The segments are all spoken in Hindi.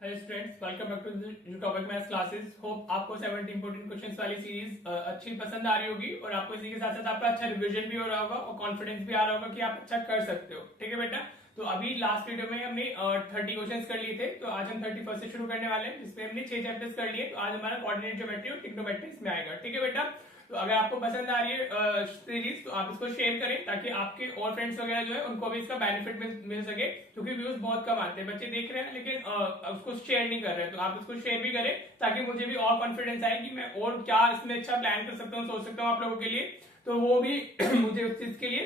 Hello students, welcome back to topic maths classes. Hope आपको 70 इंपोर्टेंट क्वेश्चंस वाली सीरीज अच्छी पसंद आ रही होगी और आपको इसी के साथ साथ आपका अच्छा रिवीजन भी हो रहा होगा और कॉन्फिडेंस भी आ रहा होगा कि आप अच्छा कर सकते हो। ठीक है बेटा, तो अभी लास्ट वीडियो में हमने 30 क्वेश्चंस कर लिए थे, तो आज हम 31 से शुरू करने वाले हैं, जिसमें हमने 6 चैप्टर्स कर लिए। तो आज हमारा कोऑर्डिनेट ज्योमेट्री और ट्रिग्नोमेट्री इसमें आएगा। ठीक है बेटा, तो अगर आपको पसंद आ रही है सीरीज तो आप इसको शेयर करें ताकि आपके और फ्रेंड्स वगैरह जो है उनको भी इसका बेनिफिट मिल सके, क्योंकि व्यूज बहुत कम आते हैं, बच्चे देख रहे हैं लेकिन उसको शेयर नहीं कर रहे हैं। तो आप इसको शेयर भी करें ताकि मुझे भी और कॉन्फिडेंस आए कि मैं और क्या इसमें अच्छा प्लान कर सकता हूँ, सोच सकता हूँ आप लोगों के लिए, तो वो भी मुझे उस चीज के लिए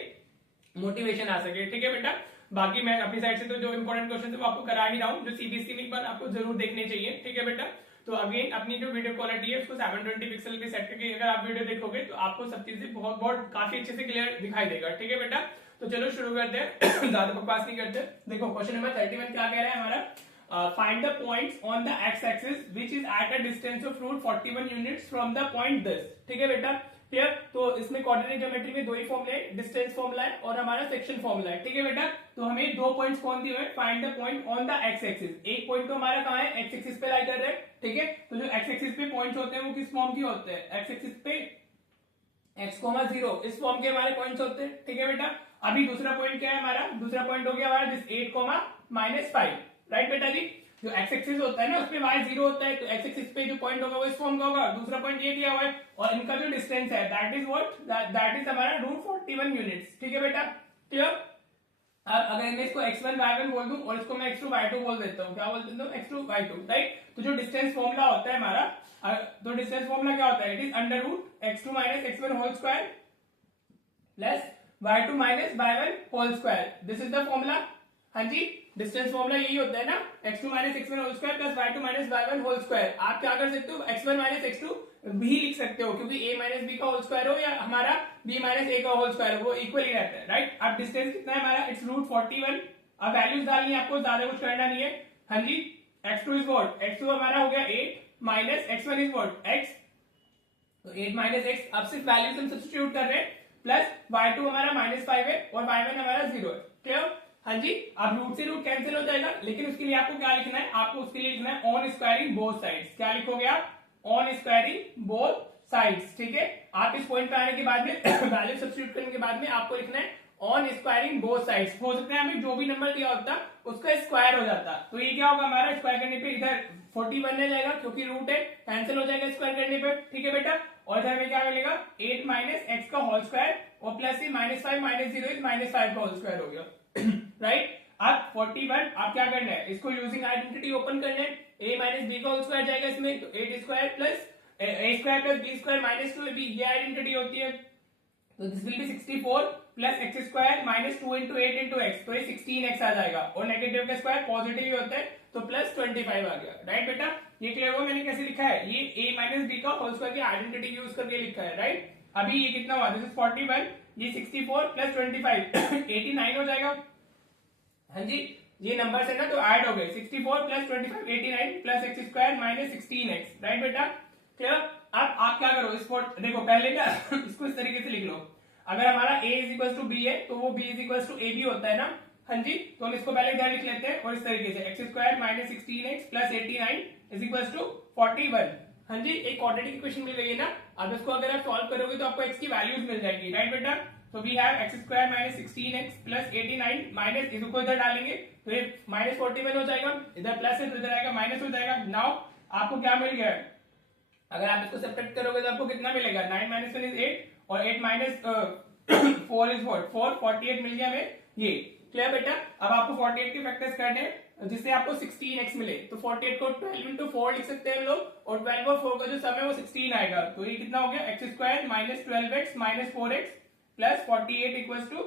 मोटिवेशन आ सके। ठीक है बेटा, बाकी मैं अपनी साइड से तो जो इंपॉर्टेंट क्वेश्चन है वो आपको करा ही रहा हूँ, जो सीबीएसई में एक बार आपको जरूर देखने चाहिए। ठीक है बेटा, तो अगेन अपनी जो वीडियो क्वालिटी है उसको 720 पिक्सल की सेट करके अगर आप वीडियो देखोगे तो आपको सब चीजें बहुत बहुत काफी अच्छे से क्लियर दिखाई देगा। ठीक है बेटा, तो चलो शुरू करते हैं ज्यादा बकवास नहीं करते। देखो क्वेश्चन नंबर 31 क्या कह रहा है हमारा, find the points on the x axis which is at a distance of root 41 units from the point this. ठीक है बेटा, क्लियर। तो इसमें कोऑर्डिनेट ज्योमेट्री में दो ही फॉर्मूले है, डिस्टेंस फॉर्मूला है और हमारा सेक्शन फॉर्मूला है। ठीक है बेटा, तो हमें दो पॉइंट्स कौन दिए हुए, find the point on the x axis. एक पॉइंट तो हमारा कहां है, एक्स एक्सिस पे लाई कर रहे हैं। ठीक है, तो जो एक्स एक्सिस पे पॉइंट्स होते हैं वो किस फॉर्म के होते हैं, एक्स एक्सिस पे x,0 इस फॉर्म के हमारे पॉइंट्स होते हैं। ठीक है बेटा, अभी दूसरा पॉइंट क्या है हमारा, दूसरा पॉइंट हो गया हमारा दिस 8,-5। राइट बेटा जी, जो एक्स एक्सिस होता है ना उसपे y 0 होता है, तो एक्स एक्सिस पे जो पॉइंट होगा वो इस फॉर्म का होगा। दूसरा पॉइंट ये दिया हुआ है और इनका जो डिस्टेंस है that is what, that is हमारा रूट 41 यूनिट्स। ठीक है बेटा, क्लियर। अब अगर मैं इसको x1 y1 बोल दूं और इसको मैं x2 y2 बोल देता हूँ, क्या बोल देता हूँ, x2 y2। राइट, तो जो डिस्टेंस फॉर्मूला होता है हमारा, तो डिस्टेंस फॉर्मूला क्या होता है, it is under root x2 minus x1 whole square plus y2 minus y1 whole square. This is the formula. हाँ जी, डिस्टेंस फॉर्मूला यही होता है ना, x2 minus x1 whole square plus y2 minus y1 whole square. आप क्या कर सकते हो, x1 माइनस x2 भी लिख सकते हो, क्योंकि a माइनस b का होल स्क्वायर हो या हमारा b माइनस a का होल स्क्वायर हो, वो इक्वल ही रहता है। राइट, अब डिस्टेंस कितना है हमारा, इट्स रूट 41। अब वैल्यूज डालनी है आपको, ज्यादा कुछ करना नहीं है। हाँ जी, x2 इज व्हाट, x2 हमारा हो गया 8 minus x1 is what x, तो 8 माइनस x। अब सिर्फ वैल्यूज हम सब्स्टिट्यूट कर रहे हैं, प्लस y2 हमारा -5 है और y1 हमारा 0 है। क्लियर। हाँ जी, अब रूट से रूट कैंसिल हो जाएगा, लेकिन उसके लिए आपको क्या लिखना है, आपको उसके लिए लिखना है ऑन स्क्वायरिंग बोथ साइड्स। क्या लिखोगे आप, ऑन स्क्वायरिंग बोथ साइड्स। ठीक है, आप इस पॉइंट पे आने के बाद में वैल्यू सब्स्टिट्यूट करने के बाद में आपको लिखना है ऑन स्क्वायरिंग बोथ साइड्स। हो सकता है हमें जो भी नंबर दिया होता उसका स्क्वायर हो जाता, तो ये क्या होगा हमारा, स्क्वायर करने पे इधर 41 आ जाएगा क्योंकि रूट है, कैंसिल हो जाएगा स्क्वायर करने पे। ठीक है बेटा, और इधर में क्या मिलेगा, 8 माइनस एक्स का होल स्क्वायर और प्लस -5 माइनस 0 इज -5 का होल स्क्वायर हो गया। राइट, अब 41 आप क्या करना है, इसको यूजिंग आइडेंटिटी ओपन करना है, a माइनस बी का होल स्क्वायर जाएगा इसमें, तो 8 square plus a square plus b square minus 2 b, ये आइडेंटिटी होती है। तो this will B 64 plus x square minus 2 into 8 into x, तो ये 16x आ जाएगा, और नेगेटिव का स्क्वायर पॉजिटिव ही होता है, तो प्लस 25 आ गया। राइट बेटा, ये क्लियर हुआ मैंने कैसे लिखा है, ये a माइनस बी का होल स्क्वायर की आइडेंटिटी यूज करके लिखा है। राइट, अभी ये कितना हुआ, दिस इज 41, ये 64 प्लस 25 89 हो जाएगा। हाँ जी, ये नंबर है ना तो ऐड हो गए, 64 plus 25 89 plus x square minus 16x। Right बेटा, क्लियर। अब आप क्या करो, इस देखो पहले ना इसको इस तरीके से लिख लो, अगर हमारा a is equal to B है तो वो b is equal to A B होता है ना। हाँ जी, तो हम इसको पहले इधर लिख लेते हैं और इस तरीके से x square minus 16x plus 89 is equal to 41। हाँ जी, एक क्वाड्रेटिक इक्वेशन मिल गई है ना। अब इसको अगर आप सॉल्व करोगे तो आपको x की वैल्यूज मिल जाएगी। राइट बेटा, तो we have x square minus 16x plus 89 minus, इसको इधर डालेंगे तो ये -41 हो जाएगा, इधर प्लस है तो इधर आएगा माइनस हो जाएगा। नाउ आपको क्या मिल गया, अगर आप इसको सब्ट्रैक्ट करोगे तो आपको कितना मिलेगा, 9 माइनस 1 इज 8 और 8 माइनस 4 इज व्हाट 4, 48 मिल गया हमें ये। क्लियर बेटा, अब आपको 48 के फैक्टर्स करने हैं जिससे आपको 16x मिले, तो 48 को 12 इंटू 4 लिख सकते हैं हम लोग, और 12 और 4 का जो सम है वो 16 आएगा, तो ये कितना हो गया, x square minus 12x minus 4x plus 48 equals to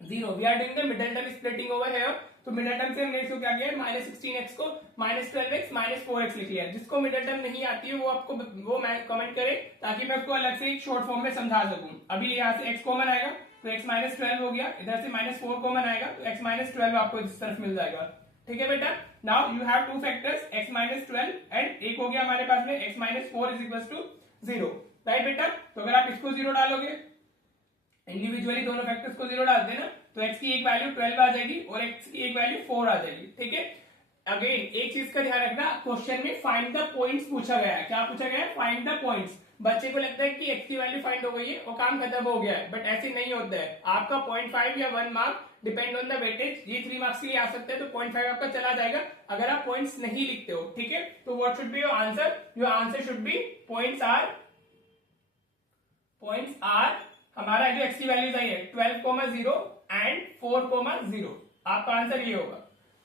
0। We are doing the middle term splitting over here, तो मिडिल टर्म से हमने इसको क्या किया, -16x को -12x माइनस 4x लिख लिया। जिसको मिडिल टर्म नहीं आती है वो आपको वो कमेंट करे ताकि मैं उसको अलग से एक शॉर्ट फॉर्म में समझा सकूं। अभी यहाँ से x कॉमन आएगा तो x -12 हो गया, इधर से -4 कॉमन आएगा तो x -12 आपको इस तरफ मिल जाएगा। ठीक है बेटा, now you have two factors x -12 and एक हो गया हमारे पास में x -4 is equal to 0। Right बेटा, तो अगर आप इसको 0 डालोगे, इंडिविजुअली दोनों फैक्टर्स को 0 डाल देना, तो x की एक वैल्यू 12 आ जाएगी और x की एक वैल्यू 4 आ जाएगी। ठीक है, अगेन एक चीज का ध्यान रखना, क्वेश्चन में फाइंड द पॉइंट्स पूछा गया है। क्या पूछा गया है? Find the points. बच्चे को लगता है कि एक्स की वैल्यू फाइंड हो गई है और काम खत्म हो गया है, बट ऐसे नहीं होता है। आपका 0.5 या 1 mark depend on the weightage, ये 3 मार्क्स के लिए आ सकते हैं, तो 0.5 आपका चला जाएगा अगर आप पॉइंट्स नहीं लिखते हो। ठीक है, तो what should be your answer? Your answer should be points are हमारा जो एक्स की वैल्यूज आई है 12,0 एंड 4,0। आपका आंसर ये होगा।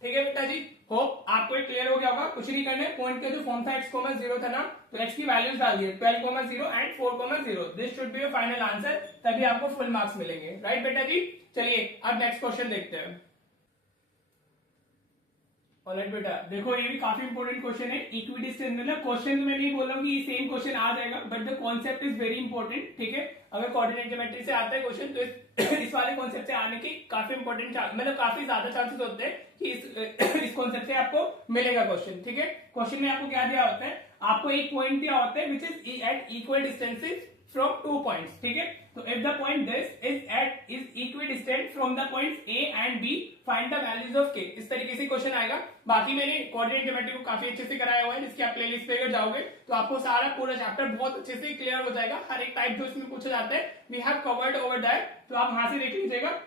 ठीक है बेटा जी, होप आपको क्लियर हो गया होगा। कुछ नहीं करना है, पॉइंट का जो फॉर्म था x,0 था ना, तो x की वैल्यूज डाल दिए 12,0 and 4,0। This should be your final answer, तभी आपको फुल मार्क्स मिलेंगे। राइट बेटा जी, चलिए अब नेक्स्ट क्वेश्चन देखते हैं। ऑलराइट बेटा, देखो ये भी काफी इंपॉर्टेंट क्वेश्चन है। इक्विडिस्टेंस मतलब क्वेश्चन में नहीं बोल रहा हूँ कि सेम क्वेश्चन आ जाएगा, but the concept is very important. ठीक है, अगर कोऑर्डिनेट ज्योमेट्री से आता है क्वेश्चन, तो इस वाले कॉन्सेप्ट से आने की काफी इंपॉर्टेंट मतलब काफी ज्यादा चांसेस होते हैं कि इस कॉन्सेप्ट से आपको मिलेगा क्वेश्चन। ठीक है, क्वेश्चन में आपको क्या दिया होता है? आपको एक पॉइंट दिया होता है which is at equal distances from 2 points. ठीक है, तो if the point this is equidistant from the points A and B, find the values of K. इस तरीके से क्वेश्चन आएगा। बाकी मैंने कोऑर्डिनेट ज्योमेट्री को काफी अच्छे से कराया हुआ है, जिसकी आप प्लेलिस्ट पे अगर जाओगे तो आपको सारा पूरा चैप्टर बहुत अच्छे से क्लियर हो जाएगा। हर एक टाइप जो इसमें पूछा जाता है we have covered over that, तो आप वहां से देख लीजिएगा।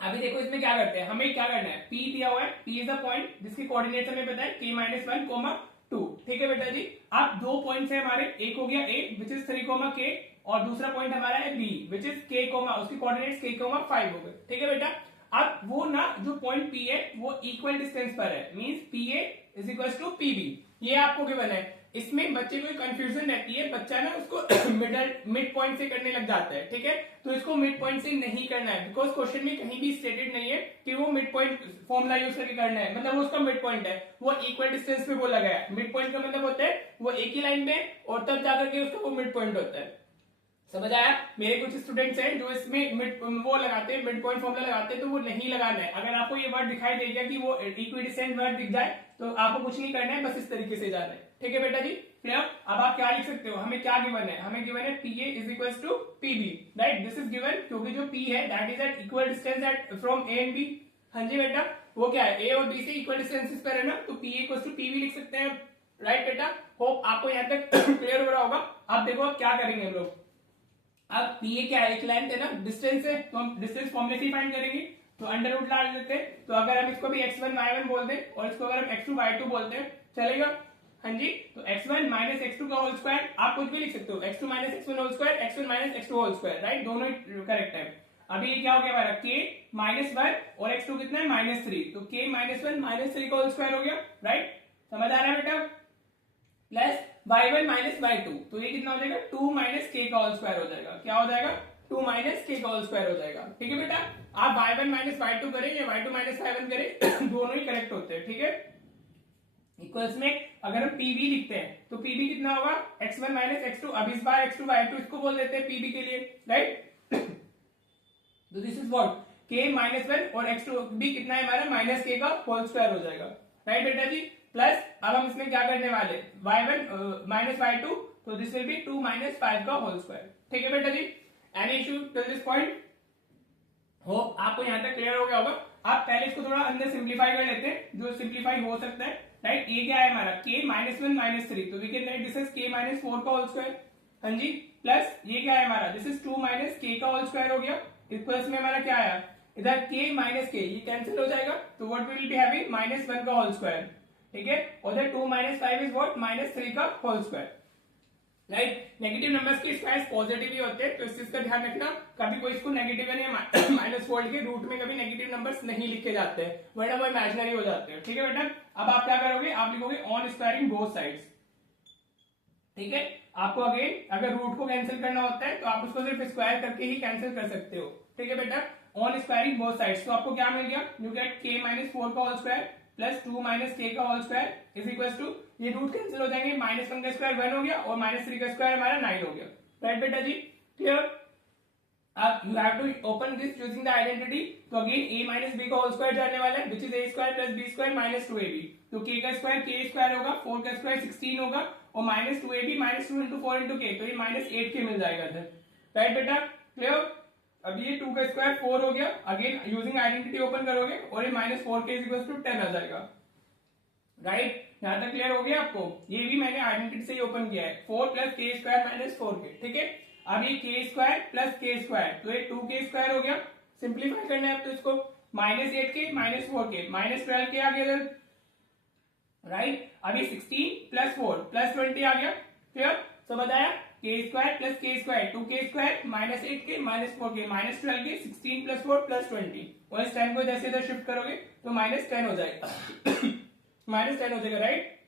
अभी देखो इसमें क्या करते हैं, हमें क्या करना है? P दिया हुआ है, P इज अ पॉइंट जिसकी कोऑर्डिनेट्स हमें पता है k-1, 2। ठीक है बेटा जी, आप दो पॉइंट्स है हमारे, एक हो गया A विच इज 3, k, और दूसरा पॉइंट हमारा है B विच इज k, उसकी कोऑर्डिनेट्स k, 5 हो गए। ठीक है बेटा, अब वो ना जो पॉइंट P है वो इक्वल डिस्टेंस पर है, means PA is equal to PB। ये आपको गिवन है। इसमें बच्चे को कंफ्यूजन रहती है, बच्चा ना उसको मिड पॉइंट से करने लग जाता है। ठीक है, तो इसको मिड पॉइंट से नहीं करना है, बिकॉज क्वेश्चन में कहीं भी स्टेटेड नहीं है कि वो मिड पॉइंट फॉर्मूला यूज करके करना है। मतलब वो उसका मिड पॉइंट है, वो इक्वल डिस्टेंस पे बोला गया है। मिड पॉइंट का मतलब होता है वो एक ही लाइन में और तब जाकर के उसका वो मिड पॉइंट होता है। समझ आया? मेरे कुछ स्टूडेंट्स हैं जो इसमें मिड वो लगाते हैं, मिड पॉइंट फॉर्मूला लगाते हैं, तो वो नहीं लगाना है। अगर आपको ये वर्ड दिखाई दे गया कि वो इक्विडिस्टेंट वर्ड दिख जाए, तो आपको कुछ नहीं करना है, बस इस तरीके से जाना है। ठीक है बेटा जी, क्लियर? अब आप क्या लिख सकते हो? हमें क्या गिवन है? हमें गिवन है PA is equal to PB। Right, this is given क्योंकि जो P है that is at equal distance at from A and B। हाँ जी बेटा, वो क्या है? A और B से इक्वल डिस्टेंसेस पर है ना, तो PA इक्वल टू PB लिख सकते हैं। राइट बेटा, होप आपको यहाँ तक क्लियर हो रहा होगा। अब देखो अब क्या करेंगे हम लोग। अब PA क्या है? एक लेंथ है ना, डिस्टेंस है, तो हम डिस्टेंस फॉर्मूले से फाइंड करेंगे। तो अंडर रूट डाल देते हैं। तो अगर हम इसको भी x1 y1 बोल दें और इसको अगर हम x2 y2 बोलते हैं, चलेगा? हाँ जी, तो x1 माइनस x2 का होल स्क्वायर, आप कुछ भी लिख सकते हो, x2 minus x1 whole square, x1 minus x2 whole square. Right, दोनों ही करेक्ट है। अभी ये क्या हो गया हमारा? k माइनस 1 और x2 कितना है? -3, तो k माइनस 1 -3 का होल स्क्वायर हो गया। राइट, समझ आ रहा है बेटा? प्लस y1 माइनस y2, तो ये कितना हो जाएगा? 2 माइनस k का होल स्क्वायर हो जाएगा। क्या हो जाएगा? 2 माइनस k का होल स्क्वायर हो जाएगा। ठीक है बेटा, आप y1 माइनस y2 करें या y2 माइनस y1 करें दोनों ही करेक्ट होते हैं। ठीक है, इक्वल्स में अगर हम PB लिखते हैं तो PB कितना होगा? x1 minus x2। अब इस बार x2 y2 इसको बोल देते हैं PB के लिए। राइट, तो this is what? k minus 1 और x2 भी कितना है हमारा? माइनस k का होल स्क्वायर हो जाएगा। राइट बेटा जी, प्लस अब हम इसमें क्या करने वाले? y1 माइनस y2, तो दिस विल बी 2 माइनस 5 का होल स्क्वायर। ठीक है बेटा जी, any issue till this point? हो आपको यहां तक क्लियर हो गया होगा। आप पहले इसको थोड़ा अंदर सिंप्लीफाई कर लेते हैं, जो सिंप्लीफाई हो सकता है। राइट, ये क्या है हमारा? k माइनस 1 माइनस 3, तो we can write this is k minus 4 का होल स्क्वायर। हाँ जी, प्लस ये क्या है हमारा? दिस इज 2 माइनस k का होल स्क्वायर हो गया। इक्वल्स में हमारा क्या आया? इधर k माइनस k ये कैंसिल हो जाएगा, तो व्हाट विल बी हैविंग? -1 का होल स्क्वायर। ठीक है, और 2 माइनस 5 इज व्हाट? -3 का whole square. Right, negative numbers के स्क्वायर्स पॉजिटिव ही होते हैं, तो इस चीज का ध्यान रखना। कभी कोई इसको नेगेटिव या माइनस फोल्ड के रूट में कभी नेगेटिव नंबर्स नहीं लिखे जाते हैं, वरना वो इमेजिनरी हो जाते हैं। ठीक है बेटा, अब आप क्या करोगे? आप लिखोगे ऑन स्क्वायरिंग बोथ साइड्स। ठीक है, आपको अगेन अगर रूट को कैंसिल करना होता है तो आप उसको सिर्फ स्क्वायर करके ही कैंसिल कर सकते हो। ठीक है बेटा, ऑन स्क्वायरिंग बोथ साइड्स, तो आपको क्या मिल गया? यू गेट k माइनस 4 का whole square plus 2 minus k का whole square is equal to, ये रूट कैंसिल हो जाएंगे, -1 का स्क्वायर 1 हो गया और -3 का स्क्वायर हमारा 9 हो गया। राइट बेटा जी, क्लियर? अब you have to open this using the identity. तो अगेन a माइनस b का होल स्क्वायर जानने वाला है, which is a square plus b square minus 2ab। तो k का स्क्वायर k स्क्वायर होगा, 4 का स्क्वायर 16 होगा और minus 2ab minus 2 into 4 into k, तो ये -8k मिल जाएगा इधर। राइट बेटा, क्लियर? अब ये 2 का स्क्वायर 4 हो गया, अगेन यूजिंग आइडेंटिटी ओपन करोगे और ये -4k इज इक्वल टू 10 आ जाएगा। राइट, यहां तक क्लियर हो गया आपको। ये भी मैंने आइडेंटिटी से ही ओपन किया है, 4 प्लस के स्क्वायर माइनस 4k, ठीक है। अब ये के स्क्वायर प्लस के स्क्वायर, तो ये 2k स्क्वायर हो गया। सिंप्लीफाई करना है अब तो इसको, minus 8k minus 4k minus 12k आ गया इधर, राइट। अभी 16 प्लस 4 प्लस 20 आ गया, क्लियर, समझ आया। के स्क्वायर प्लस के square 2k square minus 8k minus 4k minus 12k 16 plus 4 plus 20, और इस टाइम को जैसे इधर शिफ्ट करोगे तो माइनस 10 हो जाएगा माइनस 10 हो जाएगा, राइट।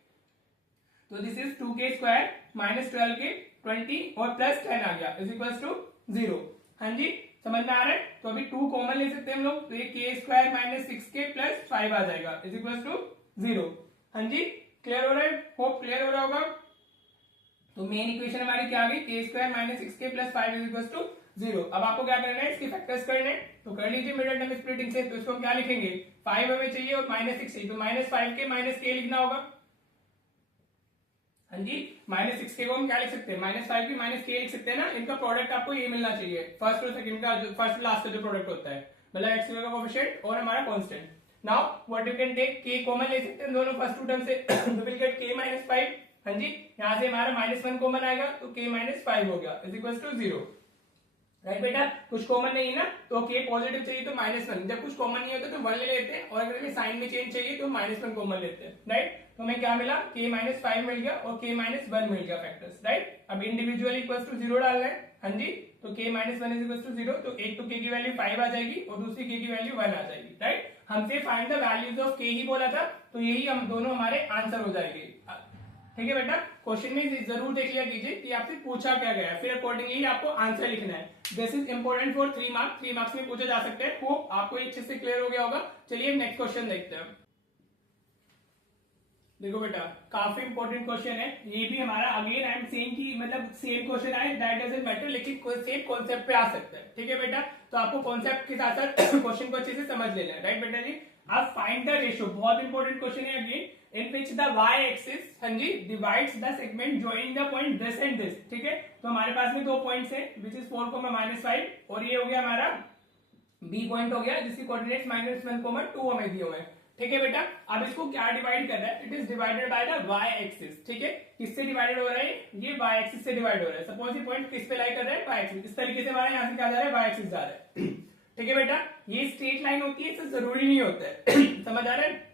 तो this is 2k square minus 12k 20 और प्लस 10 आ गया इज इक्वल टू 0। हाँ जी, समझ में आ रहा है। तो अभी 2 कॉमन ले सकते हैं हम लोग, तो ये के स्क्वायर माइनस 6k प्लस 5 आ जाएगा इज इक्वल टू 0। हाँ जी, क्लियर हो रहा है, होप क्लियर हो रहा होगा। तो मेन इक्वेशन हमारी क्या आ गई, K square minus 6k plus 5 is equal to 0। अब आपको क्या करना है, इसके फैक्टर्स करने हैं, तो कर लीजिए मिडिल टर्म स्प्लिटिंग से। तो इसको हम क्या लिखेंगे, 5 हमें चाहिए और माइनस 6 चाहिए, तो माइनस 5k माइनस k लिखना होगा। हाँ जी, माइनस 6k को हम क्या लिख सकते हैं, माइनस 5k माइनस k लिख सकते हैं ना। इनका प्रोडक्ट आपको ये मिलना चाहिए, फर्स्ट और सेकंड का, जो फर्स्ट लास्ट का जो प्रोडक्ट होता है, मतलब एक्स का कोएफिशिएंट और हमारा constant. Now what you can take, k common ले सकते हैं दोनों फर्स्ट टू टर्म से, तो विल गेट k माइनस 5। हाँ जी, यहां से हमारा माइनस 1 कॉमन आएगा, तो k माइनस 5 हो गया इज इक्वल टू 0, राइट बेटा। कुछ कॉमन नहीं है ना, तो k पॉजिटिव चाहिए तो माइनस 1, जब कुछ कॉमन नहीं होता तो 1 ले लेते हैं, और अगर हमें साइन में चेंज चाहिए तो माइनस 1 कॉमन लेते हैं, राइट। तो हमें क्या मिला, k माइनस 5 मिल गया और k माइनस 1 मिल गया फैक्टर्स, राइट। अब इंडिविजुअल इक्वल टू 0 डालना है। हाँ जी, तो k minus 1 is equal to 0, तो एक तो k की वैल्यू 5 आ जाएगी और दूसरी k की वैल्यू 1 आ जाएगी, राइट। हमसे find the values of k ही बोला था, तो यही हम दोनों हमारे आंसर हो जाएंगे, ठीक है बेटा। क्वेश्चन में जरूर देख लिया कीजिए कि आपसे पूछा क्या गया है, फिर अकॉर्डिंगली आपको आंसर लिखना है। This is important for 3 marks, 3 marks में पूछा जा सकते हैं। होप आपको अच्छे से क्लियर हो गया होगा। चलिए नेक्स्ट क्वेश्चन देखते हैं। देखो बेटा, काफी इंपॉर्टेंट क्वेश्चन है ये भी हमारा। अगेन आई एम सेइंग कि मतलब सेम क्वेश्चन आए दैट डजंट मैटर, लेकिन सेम कॉन्सेप्ट पे आ सकता है, ठीक है बेटा। तो आपको कॉन्सेप्ट के साथ साथ क्वेश्चन को अच्छे से समझ लेना है, राइट बेटा जी। अब फाइंड द रेशियो, बहुत इंपॉर्टेंट क्वेश्चन है again, in which the y-axis, हाँ जी, divides the segment joining the point this and this, ठीक है। तो हमारे पास में 2 पॉइंट्स हैं, which is 4, -5, और ये हो गया हमारा b पॉइंट हो गया, जिसकी कोऑर्डिनेट्स -1, 2 हमें दिए हुए हैं, ठीक है बेटा। अब इसको क्या डिवाइड कर रहा है, it is divided by the y axis, ठीक है। किससे डिवाइडेड हो रहा है, ये y एक्सिस से डिवाइड हो रहा है। सपोज ये पॉइंट किस पे लाई कर रहा है, y एक्सिस। इस तरीके से हमारे यहाँ से क्या जा रहा है, y एक्सिस जा रहा है, ठीक है बेटा। ये स्ट्रेट लाइन होती है, इससे जरूरी नहीं होता है समझ आ रहा है।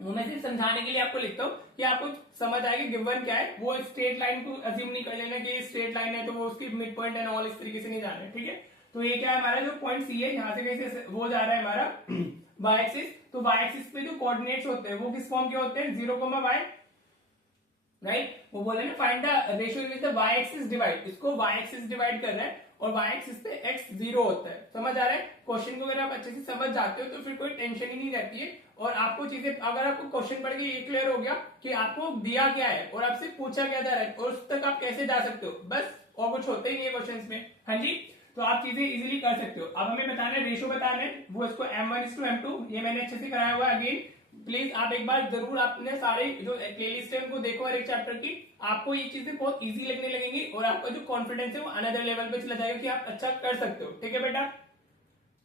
मैं सिर्फ समझाने के लिए आपको लिखता हूँ कि आपको समझ आएगी गिवन क्या है। वो स्ट्रेट लाइन को अज्यूम नहीं कर लेना कि स्ट्रेट लाइन है तो वो उसकी मिड पॉइंट एंड ऑल इस तरीके से नहीं जाना है, ठीक है। तो ये क्या है हमारा जो पॉइंट सी है, यहाँ से कहीं से वो जा रहा है हमारा y एक्सिस। तो y एक्सिस पे जो कोऑर्डिनेट्स होते हैं वो किस फॉर्म के होते हैं, 0, y, राइट। वो बोले ना find the ratio with the y axis divide, इसको y एक्सिस डिवाइड कर रहा है और y एक्सिस पे x 0 होता है, समझ आ रहा है। क्वेश्चन को अगर आप अच्छे से समझ जाते हो तो फिर कोई टेंशन ही नहीं रहती है। और आपको चीजें, अगर आपको क्वेश्चन पढ़ के ये क्लियर हो गया कि आपको दिया क्या है और आपसे पूछा क्या जा रहा है और उस तक आप कैसे जा सकते हो, बस और कुछ होता ही नहीं है क्वेश्चन में। हाँ जी, तो आप चीजें इजीली कर सकते हो। अब हमें बताना है, रेशियो बताना है, वो इसको m1:m2, ये मैंने अच्छे से कराया हुआ है। अगेन प्लीज आप एक बार जरूर आपने सारे जो प्लेलिस्ट है उनको देखो हर एक चैप्टर की, आपको ये चीजें बहुत इजी लगने लगेंगी और आपका जो कॉन्फिडेंस है वो अनदर लेवल पे चला जाएगा कि आप अच्छा कर सकते हो, ठीक है बेटा।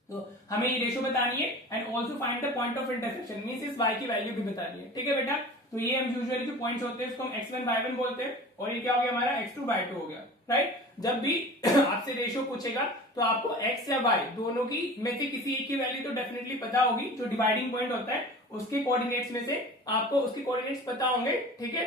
तो हमें ये रेशियो बतानी है and also find the point of intersection, means इस y की वैल्यू भी बतानी है, ठीक है बेटा। तो ये हम यूजुअली जो पॉइंट्स होते हैं उसको हम x1 y1 बोलते हैं, और ये क्या हो गया हमारा x2 y2 हो गया, राइट। जब भी आपसे रेशियो पूछेगा तो आपको x या y दोनों की में से किसी एक की वैल्यू तो डेफिनेटली पता होगी। जो डिवाइडिंग पॉइंट होता है उसके कोऑर्डिनेट्स में से आपको उसके कोऑर्डिनेट्स पता होंगे, ठीक है,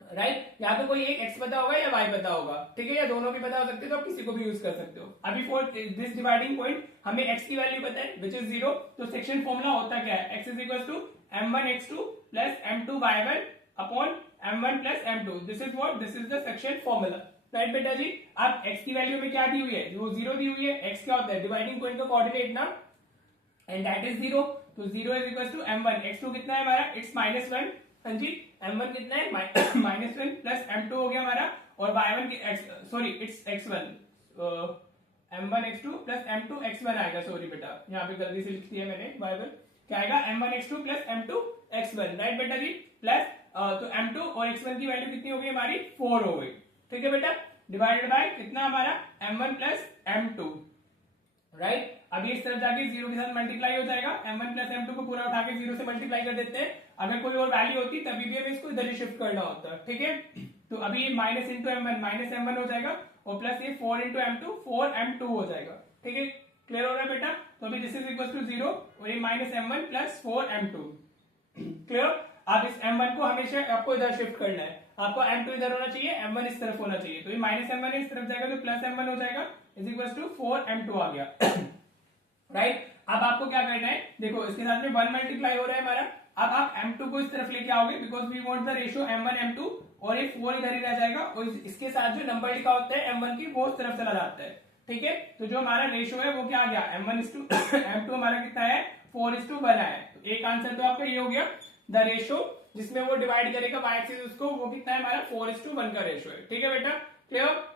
राइट। या तो कोई एक x पता होगा या y पता होगा, ठीक है, या दोनों भी पता हो सकते हैं, तो आप किसी को भी यूज कर सकते हो। अभी फॉर दिस डिवाइडिंग पॉइंट हमें x की वैल्यू पता है विच इज 0, तो सेक्शन फॉर्मूला होता क्या है, x is equal to m1x2 plus m2y1 upon m1 plus m2, this is what, this is the section formula, right बेटा जी। अब x की वैल्यू में क्या दी हुई है, वो 0 दी हुई है। x क्या होता है, डिवाइडिंग पॉइंट का कोऑर्डिनेट ना, एंड दैट इज 0, तो 0 is equal to m1, x2 कितना है हमारा, इट्स -1, हाँ जी, m1 कितना है -1 प्लस m2 हो गया हमारा, और y1 sorry it's x1, m1 x2 plus m2 x1 आएगा, सॉरी बेटा यहाँ पे गलती से लिख दिया मैंने y1, क्या आएगा m1 x2 plus m2 x1, right बेटा जी। प्लस तो m2 और x1 की वैल्यू कितनी हो गई हमारी, 4 हो गई, ठीक है बेटा, डिवाइडेड बाय कितना हमारा m1 प्लस m2, राइट। अभी इस तरफ जाके 0 के साथ मल्टीप्लाई हो जाएगा, m1 प्लस m2 को पूरा उठा के 0 से मल्टीप्लाई कर देते हैं। अगर कोई और वैल्यू होती तभी भी हमें इसको इधर ही शिफ्ट करना होता है, ठीक है। तो अभी ये minus into m1 minus m1 हो जाएगा और प्लस ये 4 इंटू m2 4m2 हो जाएगा, ठीक है। क्लियर हो रहा है बेटा? तो अभी दिस इज इक्वल टू 0 और ये minus m1 plus 4m2। Clear? आप इस m1 को हमेशा आपको इधर शिफ्ट करना है, आपको m2 इधर होना चाहिए, m1 इस तरफ होना चाहिए। तो ये माइनस m1 इस तरफ जाएगा तो प्लस m1 हो जाएगा, इज इक्वल टू 4m2 आ गया। राइट? अब आपको क्या करना है, देखो इसके साथ में 1 मल्टीप्लाई हो रहा है हमारा। अब आप m2 को इस तरफ लेके आओगे because we want the ratio m1 m2 और ये 4 इधर ही रह जाएगा और इसके साथ जो नंबर लिखा होता है m1 की वो उस तरफ चला जाता है, ठीक है। तो जो हमारा रेशियो है वो क्या आ गया, m1:m2 हमारा कितना है 4:1 है। तो एक आंसर तो आपका ये हो गया, द रेशियो जिसमें वो डिवाइड करेगा y एक्सिस उसको, वो कितना है हमारा 4:1 का रेशियो है, ठीक है बेटा। क्लियर?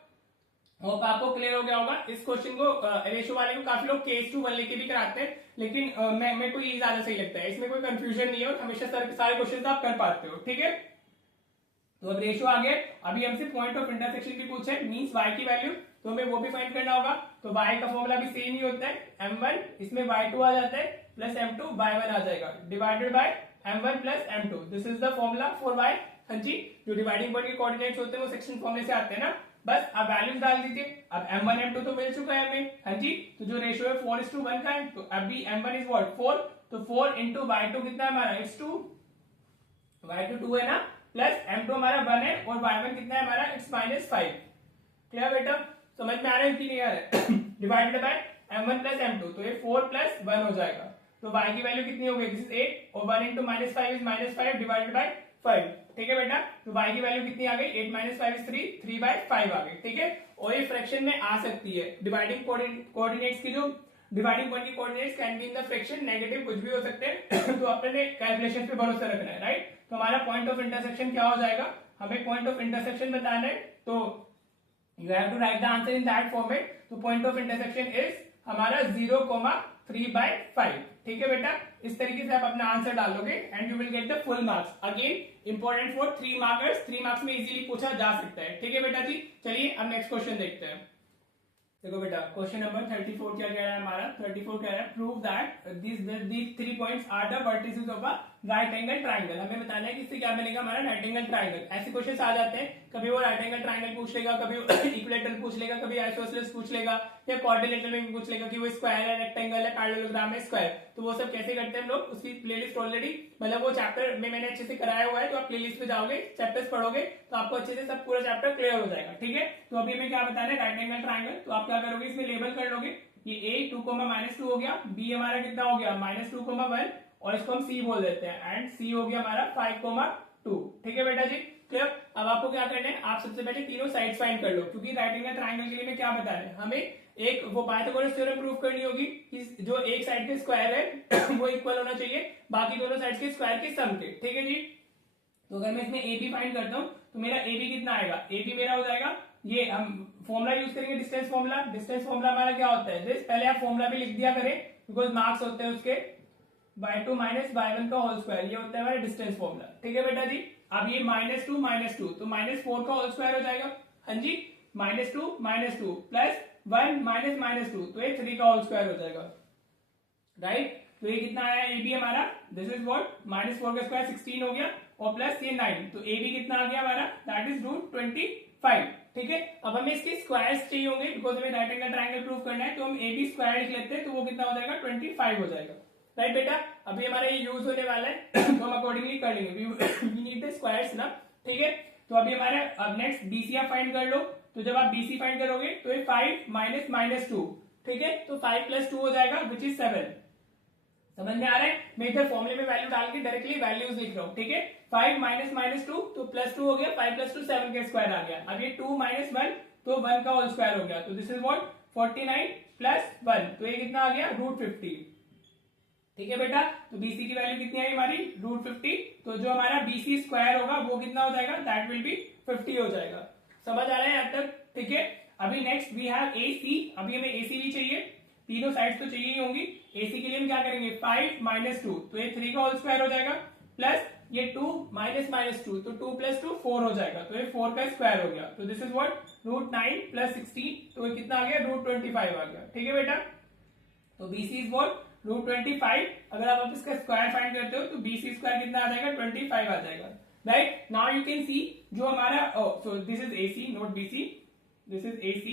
होप आपको क्लियर हो गया होगा। इस क्वेश्चन को रेशियो वाले को काफी लोग K:1 लेके भी कराते हैं, लेकिन मेरे को ये ज्यादा सही लगता है, इसमें कोई कंफ्यूजन नहीं है और हमेशा सारे क्वेश्चन आप कर पाते हो, ठीक है। तो अब रेशियो आ गया। अभी हमसे पॉइंट ऑफ इंटरसेक्शन भी पूछे, मींस y की वैल्यू, तो हमें वो भी फाइंड करना होगा। तो y का फॉर्मूला भी सेम ही होता है, m1 इसमें y2 आ जाता है प्लस m2 y1 आ जाएगा divided by m1 plus m2। This is the formula for y। हाँ जी, जो डिवाइडिंग पॉइंट के कोऑर्डिनेट्स होते हैं वो सेक्शन फॉर्मूले से आते हैं ना। बस अब वैल्यूज डाल दीजिए। अब m1 m2 तो मिल चुका है हमें, हाँ जी। तो जो रेशियो है 4:1 का है, तो अभी m1 इज व्हाट 4, तो 4 इंटू y2 कितना है हमारा, इट्स 2, y2 2 है ना, प्लस m2 हमारा 1 है और y1 कितना है हमारा, इट्स -5। क्लियर बेटा? समझ में आ रहा है कि नहीं आ रहा है? Divided bye m1 plus m2, तो ये 4 प्लस 1 हो जाएगा। तो y की वैल्यू कितनी हो गई, दिस इज 8 और 1 इंटू -5 इज -5 डिवाइडेड बाय 5, ठीक है बेटा। तो y की वैल्यू कितनी आ गई, 8 - 5 इज 3, 3/5 आ गई, ठीक है। और ये फ्रैक्शन में आ सकती है, डिवाइडिंग कोऑर्डिनेट्स की जो डिवाइडिंग पॉइंट की coordinates can be in the fraction, negative कुछ भी हो सकते हैं। तो अपने कैलकुलेशन पे भरोसा रखना है, राइट। तो हमारा पॉइंट ऑफ इंटरसेक्शन क्या हो जाएगा, हमें पॉइंट ऑफ इंटरसेक्शन बताना है, तो you have to write the answer in that format. तो पॉइंट ऑफ इंटरसेक्शन इज हमारा 0,3/5, ठीक है बेटा। इस तरीके से आप अपना आंसर डालोगे and you will get the full marks. Again important for 3 markers, 3 marks में इजीली पूछा जा सकता है, ठीक है बेटा जी। चलिए अब नेक्स्ट क्वेश्चन देखते हैं। देखो बेटा क्वेश्चन नंबर 34 क्या कह रहा है हमारा, 34 कह रहा है prove that these 3 points are the vertices of a right angle triangle. हमें बताना है कि इससे क्या बनेगा हमारा राइट एंगल ट्राइंगल। ऐसे क्वेश्चन आ जाते हैं, कभी वो राइट एंगल ट्राइंगल पूछ लेगा, कभी इक्विलेटरल पूछ लेगा, कभी आइसोसेलेस पूछ लेगा, या क्वाड्रिलेटरल में भी पूछ लेगा कि वो स्क्वायर है, रेक्टेंगल है, पैरेललोग्राम है, स्क्वायर। तो वो सब कैसे करते हैं हम लोग, उसकी प्लेलिस्ट ऑलरेडी मतलब वो चैप्टर में मैंने अच्छे से कराया हुआ है। तो आप प्लेलिस्ट पे जाओगे, चैप्टर्स पढ़ोगे तो आपको अच्छे से सब पूरा चैप्टर क्लियर हो जाएगा, ठीक है। तो अभी हमें क्या बताना है, राइट एंगल ट्राइंगल। तो आप क्या करोगे, इसमें लेबल कर लोगे, ये a 2, -2 हो गया, b हमारा कितना हो गया -2, 1 और इसको हम c बोल देते हैं, एंड c हो गया हमारा 5, 2, ठीक है बेटा जी। क्लियर? अब आपको क्या करना है, आप सबसे पहले तीनों साइड्स फाइंड कर लो, क्योंकि राइट एंगल ट्राइंगल के लिए मैं क्या बता रहे हैं, हमें एक वो पाइथागोरस थ्योरम प्रूव करनी होगी कि जो एक साइड के स्क्वायर है वो इक्वल होना चाहिए बाकी दोनों साइड्स के स्क्वायर के सम के, ठीक है जी। तो अगर मैं इसमें ए बी फाइंड करता हूँ तो मेरा ए बी कितना आएगा, ए बी मेरा हो जाएगा, ये हम फॉर्मुला यूज करेंगे डिस्टेंस फॉर्मुला। डिस्टेंस फॉर्मुला हमारा क्या होता है, पहले आप फॉर्मुला भी लिख दिया करें बिकॉज मार्क्स होते हैं उसके, y2 - y1 का होल स्क्वायर, ये होता है हमारा डिस्टेंस फॉर्मुला, ठीक है बेटा जी। अब ये -2 तो -4 का होल स्क्वायर हो जाएगा, हाँ जी, -2 प्लस 1 -2 तो ये 3 का होल स्क्वायर हो जाएगा, राइट। तो ये कितना आया ए बी हमारा, दिस इज व्हाट -4 का स्क्वायर 16 हो गया और प्लस ये 9, तो ए बी कितना आ गया हमारा, दैट इज √25, ठीक है। अब हमें इसके स्क्वायर्स चाहिए होंगे बिकॉज हमें राइट एंगल ट्राइंगल प्रूव करना है, तो हम ए बी स्क्वायर लिख लेते हैं, तो वो कितना हो जाएगा 25 हो जाएगा, राइट बेटा। अभी हमारा ये यूज होने वाला है तो हम अकॉर्डिंगली कर लेंगे, वी नीड द स्क्वायर्स ना, ठीक है। तो अभी हमारे अब नेक्स्ट बीसी आप फाइंड कर लो। तो जब आप बीसी फाइंड करोगे तो ये 5 -2, ठीक है, तो 5 + 2 हो जाएगा विच इज 7। समझ में आ रहा है? मैं इधर फॉर्मूले में वैल्यू डाल के डायरेक्टली वैल्यूज लिख रहा हूँ, ठीक है। 5 -2 तो +2 हो गया, 5 + 2 7 का स्क्वायर आ गया। अब ये 2 - 1 तो 1 का होल स्क्वायर हो गया, तो दिस इज व्हाट 49 + 1, तो ये कितना आ गया √50, ठीक है बेटा। तो BC की वैल्यू कितनी आई हमारी √50, तो जो हमारा BC स्क्वायर होगा वो कितना हो जाएगा, दैट विल बी 50 हो जाएगा। समझ आ रहा है अब तक, ठीक है। अभी नेक्स्ट वी हैव AC, अभी हमें AC भी चाहिए, तीनों साइड्स तो चाहिए ही होंगी। AC के लिए हम क्या करेंगे, 5 - 2 तो ये 3 का होल स्क्वायर हो जाएगा, प्लस ये 2 - 2 तो 2 + 2 4 हो जाएगा, तो ये 4 का स्क्वायर हो गया, तो दिस इज व्हाट √9 + 16, तो ये कितना आ गया √25 आ गया, ठीक है बेटा। तो BC इज व्हाट √25। अगर आप इसका स्क्वायर फाइंड करते हो तो BC स्क्वायर कितना आ जाएगा 25 आ जाएगा। Right now you can see जो हमारा so this is AC not BC, this is AC।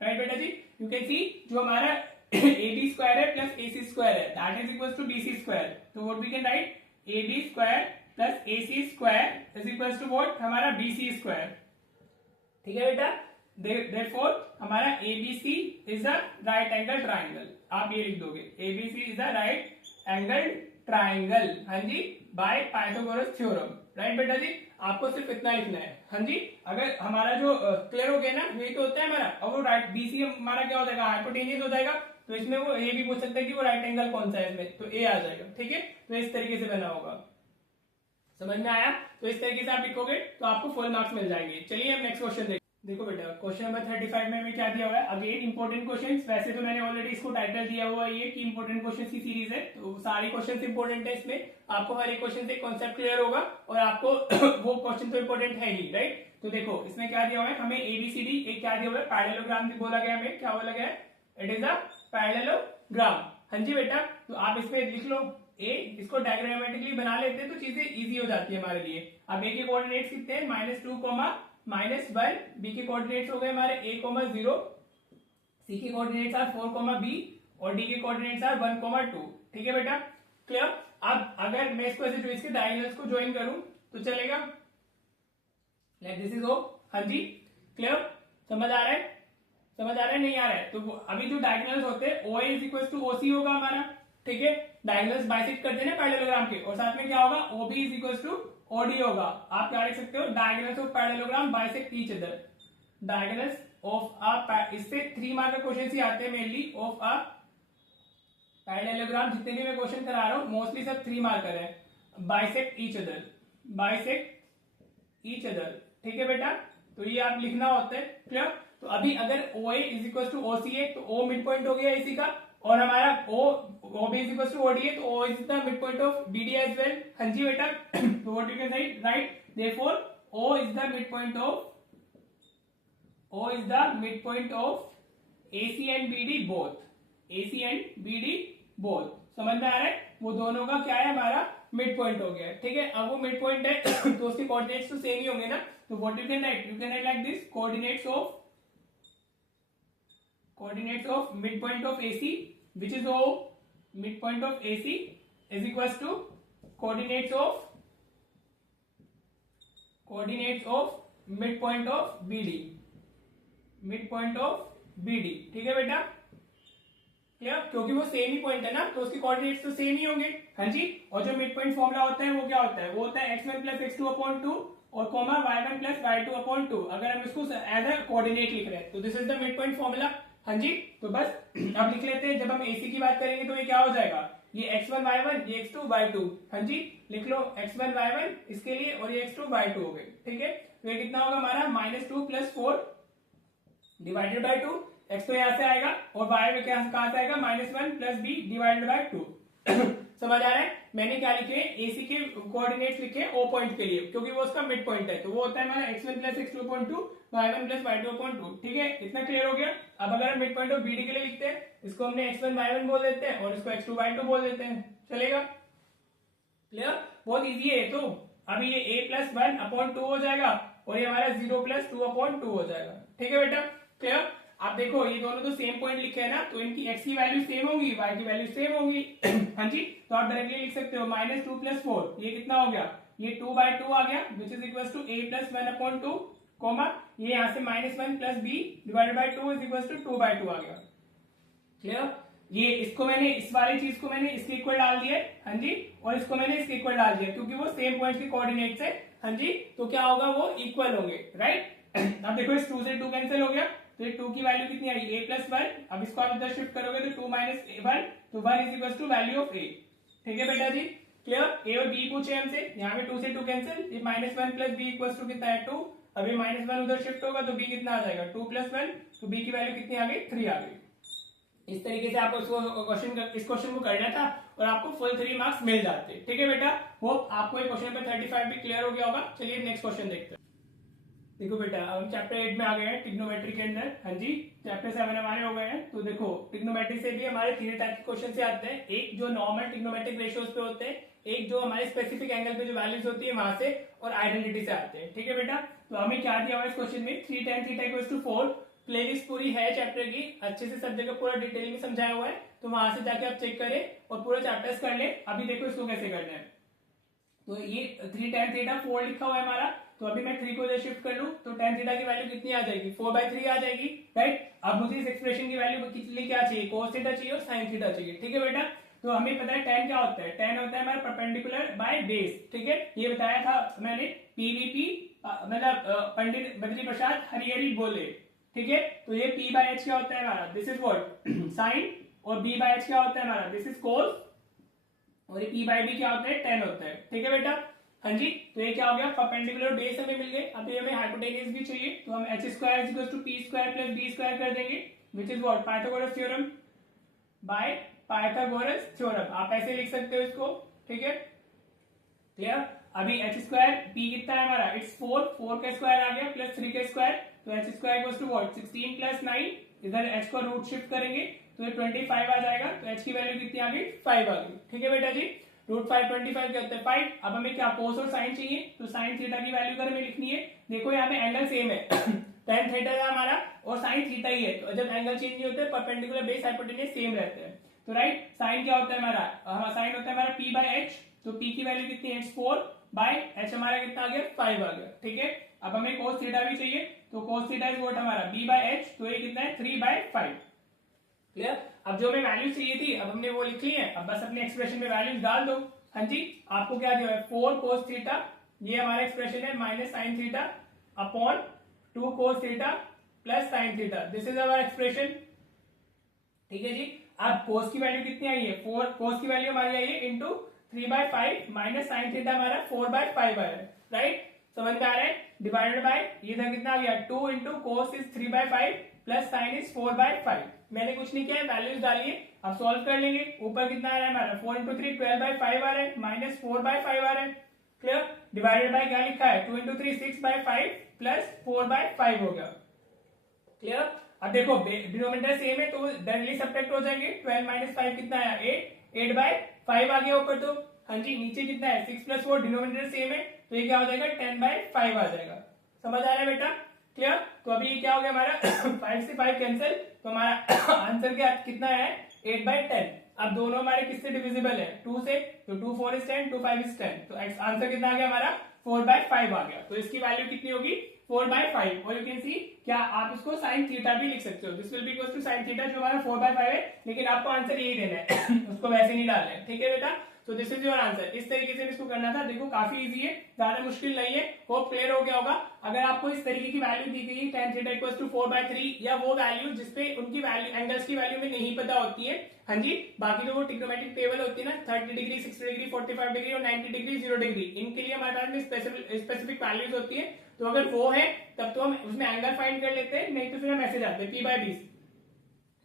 Right बेटा जी, यू कैन सी जो हमारा AB स्क्वायर है प्लस AC स्क्वायर है that is equal to BC square. तो what we can write AB square plus AC square is equal to what हमारा BC स्क्वायर। ठीक है बेटा, therefore हमारा ABC is a right angle triangle. आप ये लिख दोगे ABC is a right angle triangle, हाँ जी, बाय पाइथागोरस थ्योरम। राइट बेटा जी, आपको सिर्फ इतना लिखना है। हाँ जी, अगर हमारा जो क्लियर हो गया ना, यही तो होता है हमारा। और वो राइट BC हमारा क्या हो जाएगा हाइपोटेन्यूज हो जाएगा, तो इसमें वो ये भी पूछ सकता है कि वो राइट एंगल कौन सा है इसमें, तो A आ जाएगा। ठीक है, तो इस तरीके से बना होगा, समझ में आया? तो इस तरीके से आप लिखोगे तो आपको फुल मार्क्स मिल जाएंगे। चलिए हम नेक्स्ट क्वेश्चन देखो बेटा, क्वेश्चन नंबर 35 में हमें क्या दिया हुआ है, अगेन इंपॉर्टेंट क्वेश्चंस। वैसे तो मैंने ऑलरेडी इसको टाइटल दिया हुआ है ये कि इंपॉर्टेंट क्वेश्चंस की सीरीज है, तो सारे क्वेश्चंस इंपॉर्टेंट है इसमें। आपको हर एक क्वेश्चन से कॉन्सेप्ट क्लियर होगा और आपको वो क्वेश्चन तो इंपॉर्टेंट है ही। राइट, तो देखो इसमें क्या दिया हुआ है हमें ABCD, एक क्या दिया हुआ है पैरेललोग्राम बोला गया, हमें क्या बोला गया है, इट इज अ पैरेललोग्राम। हाँ जी बेटा, तो आप इसमें लिख लो A, इसको डायग्रामेटिकली बना लेते हैं तो चीजें इजी हो जाती है हमारे लिए। अब A के कोऑर्डिनेट्स कितने हैं -2, -1, B के कोऑर्डिनेट्स हो गए हमारे A, 0, C के कोऑर्डिनेट्स आर 4, B और D के कोऑर्डिनेट्स आर 1, 2। ठीक है बेटा, क्लियर? अब अगर मैं इसको ऐसे इसके डायगोनल्स को ज्वाइन करूं तो चलेगा, लाइक दिस इज O। हाँ जी, क्लियर? समझ आ रहा है, समझ आ रहा है नहीं आ रहा है? तो अभी जो डायगोनल्स होते हैं OA is equal to OC होगा हमारा। ठीक है, डायगोनल्स बाइसेक्ट करते हैं ना पैरेललोग्राम के, और साथ में क्या होगा OB is equal to OD होगा। आप क्या लिख सकते हो, diagonals of parallelogram bisect each other. Diagonals of a, इससे 3 मार्क के क्वेश्चन ही आते हैं मेनली, ऑफ अ पैरेललोग्राम। जितने भी मैं क्वेश्चन करा रहा हूं मोस्टली सब 3 मार्कर है। Bisect each other, bisect each other. ठीक है बेटा, तो ये आप लिखना होता है, क्लियर? तो अभी अगर OA is equal to OC है तो O मिड पॉइंट हो गया इसी का, और हमारा OB is equal to OD है तो O is the mid point of BD as well. हाँ जी बेटा, तो what you can write therefore O is the mid point of AC and BD both, AC and BD both. समझ में आ रहा है? वो दोनों का क्या है हमारा मिड पॉइंट हो गया। ठीक है, अब वो मिड पॉइंट है तो उसके कोऑर्डिनेट्स तो सेम ही होंगे ना, तो what you can right like this, coordinates of mid point of AC which is O, mid point of AC is equals to coordinates of mid point of BD, ठीक है बेटा, क्या? क्योंकि वो सेम ही पॉइंट है ना, तो उसके कोऑर्डिनेट्स तो सेम ही होंगे। हाँ जी, और जो मिड पॉइंट फॉर्मूला होता है वो क्या होता है, वो होता है x1 + x2/2 और कॉमा y1 + y2/2। अगर हम इसको एज अ कोऑर्डिनेट लिख रहे हैं तो this is the mid point formula. हाँ जी, तो बस अब लिख लेते हैं। जब हम AC की बात करेंगे तो ये क्या हो जाएगा, ये x1 y1, ये x2 y2। हाँ जी, लिख लो x1 y1 इसके लिए, और ये x2 y2 हो गए। ठीक है, तो ये कितना होगा हमारा -2 + 4 डिवाइडेड बाय 2। x तो यहां से आएगा और y में कहां से आएगा, -1 + b डिवाइडेड बाय 2। समझ आ रहा है? मैंने क्या लिखे, AC के कोऑर्डिनेट्स लिखे O पॉइंट के लिए, क्योंकि वो उसका मिड पॉइंट है, तो वो होता है हमारा x1 + x2/2, y1 + y2/2। ठीक है, इतना क्लियर हो गया। अब अगर हम मिड पॉइंट ऑफ BD के लिए लिखते हैं, इसको हमने x1 y1 बोल देते हैं और इसको x2 y2 बोल देते हैं, चलेगा? क्लियर? बहुत इजी है ये तो। अभी ये A + 1/2 हो जाएगा और ये हमारा 0 + 2/2 हो जाएगा। ठीक है बेटा, क्लियर? आप देखो ये दोनों तो सेम पॉइंट लिखे हैं ना, तो इनकी x की वैल्यू सेम होंगी, y की वैल्यू सेम होंगी। हाँ जी, तो आप डायरेक्टली लिख सकते हो -2 + 4, ये कितना हो गया, ये 2/2 आ गया, which is equal to A + 1/2, comma ये यहाँ से -1 + b divided by 2 is equal to 2/2 आ गया। क्लियर? ये इसको मैंने, इस वाली चीज को मैंने इसके इक्वल डाल दिया। हाँ जी, और इसको मैंने इसके इक्वल डाल दिया, क्योंकि वो सेम पॉइंट के कोऑर्डिनेट्स है। हाँ जी, तो क्या होगा, वो इक्वल होंगे। राइट, अब देखो इस 2 से 2 कैंसिल हो गया, तो ये 2 की वैल्यू कितनी आई, A + 1। अब इसको आप इधर शिफ्ट करोगे तो 2 - 1, तो 1 is equal to value of A। ठीक है बेटा जी, क्लियर? A और B पूछे हमसे, यहाँ पे 2 से 2 कैंसिल, ये -1 + b इक्वल टू कितना है 2। अब ये -1 उधर शिफ्ट होगा तो B कितना आ जाएगा, 2 + 1, तो B की वैल्यू कितनी आ गई, 3 आ गई। इस तरीके से आपको इस क्वेश्चन को करना था और आपको फुल 3 मार्क्स मिल जाते। ठीक है बेटा, होप आपको ये क्वेश्चन नंबर 35 भी क्लियर हो गया होगा। चलिए नेक्स्ट क्वेश्चन देखते हैं। देखो बेटा अब हम चैप्टर 8 में आ गए हैं ट्रिग्नोमेट्री के अंदर। हाँ जी, चैप्टर 7 हमारे हो गए हैं। तो देखो ट्रिग्नोमेट्री से भी हमारे तीन टाइप के क्वेश्चन से आते हैं, एक जो नॉर्मल ट्रिग्नोमेट्रिक रेशियोज पे होते हैं, एक जो हमारे स्पेसिफिक एंगल पे जो वैल्यूज होती है वहां से, और आइडेंटिटी से आते हैं। ठीक है बेटा, तो हमें क्या दिया हुआ इस क्वेश्चन में 3 tan θ = 4। प्लेलिस्ट पूरी है चैप्टर की, अच्छे से सब जगह पूरा डिटेल में समझाया हुआ है, तो वहां से जाके आप चेक करें और पूरा चैप्टर्स कर ले। अभी देखो इसको कैसे करना है। तो ये 3 tan θ 4 लिखा हुआ है हमारा, तो अभी मैं 3 को इधर शिफ्ट कर लूं तो tan θ की वैल्यू कितनी आ जाएगी, 4/3 आ जाएगी, राइट। अब मुझे इस एक्सप्रेशन की वैल्यू कितनी क्या चाहिए, cos θ चाहिए और sin θ चाहिए। ठीक है बेटा, तो हमें पता है tan क्या होता है, tan होता है हमारा परपेंडिकुलर बाय बेस। ठीक है, ये बताया था मैंने, पीवीपी मतलब पंडित बद्री प्रसाद हरिहरी बोले। ठीक है, तो ये p/h क्या होता है हमारा, दिस इज व्हाट sin, और b/h क्या होता है हमारा, दिस इज cos, और ये p/b क्या होता है, tan होता है। ठीक है बेटा, हाँ जी, तो ये क्या हो गया, परपेंडिकुलर बेस हमें मिल गए। अभी हमें हाइपोटेन्यूज भी चाहिए, तो हम h² = p² + b² कर देंगे, विच is what Pythagoras theorem by Pythagoras theorem. आप ऐसे लिख सकते हो इसको। ठीक है, क्लियर। अभी h² p कितना है हमारा, इट्स 4 का स्क्वायर आ गया प्लस 3 का स्क्वायर, तो h² = व्हाट 16 + 9, इधर h को रूट शिफ्ट करेंगे तो ये 25 आ जाएगा, तो h की वैल्यू कितनी आ गई, 5 आ गई। ठीक है बेटा जी, √5 25 क्या होता है 5। अब हमें क्या कोस और साइन चाहिए, तो साइन थीटा की वैल्यू कर हमें लिखनी है। देखो यहाँ पे एंगल सेम है tan थीटा है हमारा और साइन थीटा ही है, तो जब एंगल चेंज नहीं होते परपेंडिकुलर बेस हाइपोटेन्यूज सेम रहते हैं। तो राइट, साइन क्या होता है हमारा, साइन होता है हमारा p/h, तो p की वैल्यू कितनी है 4/h, हमारा कितना आ गया 5 आ गया। ठीक है, अब हमें cos थीटा भी चाहिए, तो cos थीटा इज व्हाट हमारा b/h, तो ये कितना है 3/5। क्लियर। अब जो हमें वैल्यू चाहिए थी अब हमने वो लिख ली है, अब बस अपने एक्सप्रेशन में वैल्यूज डाल दो। हाँ जी, आपको क्या दिया है 4 cos थीटा, ये हमारा एक्सप्रेशन है, minus sine theta upon 2 cos theta plus sine theta, this is our expression. ठीक है जी, अब cos की वैल्यू कितनी आई है 4, cos की वैल्यू हमारी आई है इंटू 3/5 माइनस साइन थीटा हमारा 4/5 आया है, राइट। समझ में आ रहा है, डिवाइडेड बाय ये था कितना आ गया 2 into cos is 3/5 plus sign is 4/5। मैंने कुछ नहीं किया है, वैल्यूज डालिए, अब सॉल्व कर लेंगे। ऊपर कितना आ रहा है हमारा 4 इंटू 3 12/5 आ रहा है, माइनस 4/5 आ रहा है। क्लियर, डिवाइडेड बाय क्या लिखा है 2 इंटू 3 6/5 प्लस 4/5 हो गया। क्लियर, अब देखो डिनोमिनेटर सेम है तो डायरेक्टली सब्ट्रैक्ट हो जाएंगे। 12 - 5 कितना आया 8, 8/5 आ गया ऊपर। तो हाँ जी, नीचे कितना है 6 + 4, डिनोमिनेटर सेम है तो ये क्या हो जाएगा 10/5 आ जाएगा। समझ आ रहा है बेटा, क्लियर। तो अभी ये क्या हो गया हमारा 5 से 5 कैंसिल, तो हमारा आंसर क्या कितना है 8/10। अब दोनों हमारे किससे डिविजिबल है 2 से, तो 2 4 is 10, 2 5 is 10, तो आंसर कितना आ गया हमारा 4/5 आ गया। तो इसकी वैल्यू कितनी होगी 4/5, और यू कैन सी क्या आप इसको साइन थीटा भी लिख सकते हो, this will be equal to sine theta, जो हमारा 4/5 है, लेकिन आपको आंसर यही देना है उसको वैसे नहीं डालना है। ठीक है बेटा, तो दिस इज योर आंसर। इस तरीके से इसको करना था। देखो काफी इजी है, ज्यादा मुश्किल नहीं है, होप क्लियर हो गया होगा। अगर आपको इस तरीके की वैल्यू दी गई tan θ = 4/3 या वो वैल्यू जिसपे उनकी वैल्यू एंगल्स की वैल्यू में नहीं पता होती है, हाँ जी, बाकी जो वो ट्रिग्नोमेट्रिक टेबल होती है ना 30 डिग्री 60 डिग्री 45 डिग्री और 90 डिग्री 0 डिग्री, इनके लिए हमारे पास में स्पेसिफिक वैल्यूज होती है। तो अगर वो है तब तो हम उसमें एंगल फाइंड कर लेते हैं, नहीं तो फिर हम ऐसे जाते हैं p/b।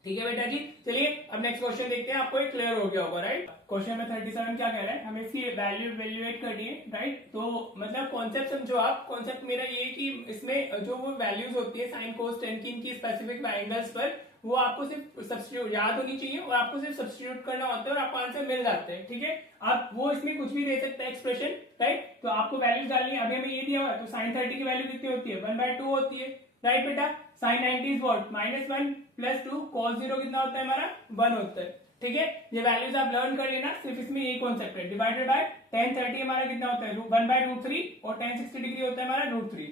ठीक है बेटा जी, चलिए अब नेक्स्ट क्वेश्चन देखते हैं, आपको ये क्लियर हो गया होगा, राइट। क्वेश्चन में 37 क्या कह रहा है, हमें इसकी वैल्यू इवैल्यूएट करनी है, राइट। तो मतलब कॉन्सेप्ट समझो आप। कॉन्सेप्ट मेरा ये है कि इसमें जो वो वैल्यूज होती है साइन कोस टेन की इनकी स्पेसिफिक एंगल्स पर, वो आपको सिर्फ सब्स्टिट्यूट याद होनी चाहिए और आपको सिर्फ सब्स्टिट्यूट करना होता है और आपको आंसर मिल जाते हैं। ठीक है, आप वो इसमें कुछ भी दे सकते हैं एक्सप्रेशन, राइट। तो आपको वैल्यूज डालनी है। अभी हमें ये दिया हुआ है, तो साइन 30 की वैल्यू कितनी होती है 1/2 होती है, राइट बेटा। साइन 90 इज व्हाट -1 + 2, cos 0 कितना होता है हमारा 1 होता है। ठीक है, ये वैल्यूज आप लर्न कर लेना, सिर्फ इसमें यही कॉन्सेप्ट है। डिवाइडेड बाय tan 30 हमारा कितना होता है 1/√3 और tan 60 डिग्री होता है हमारा √3।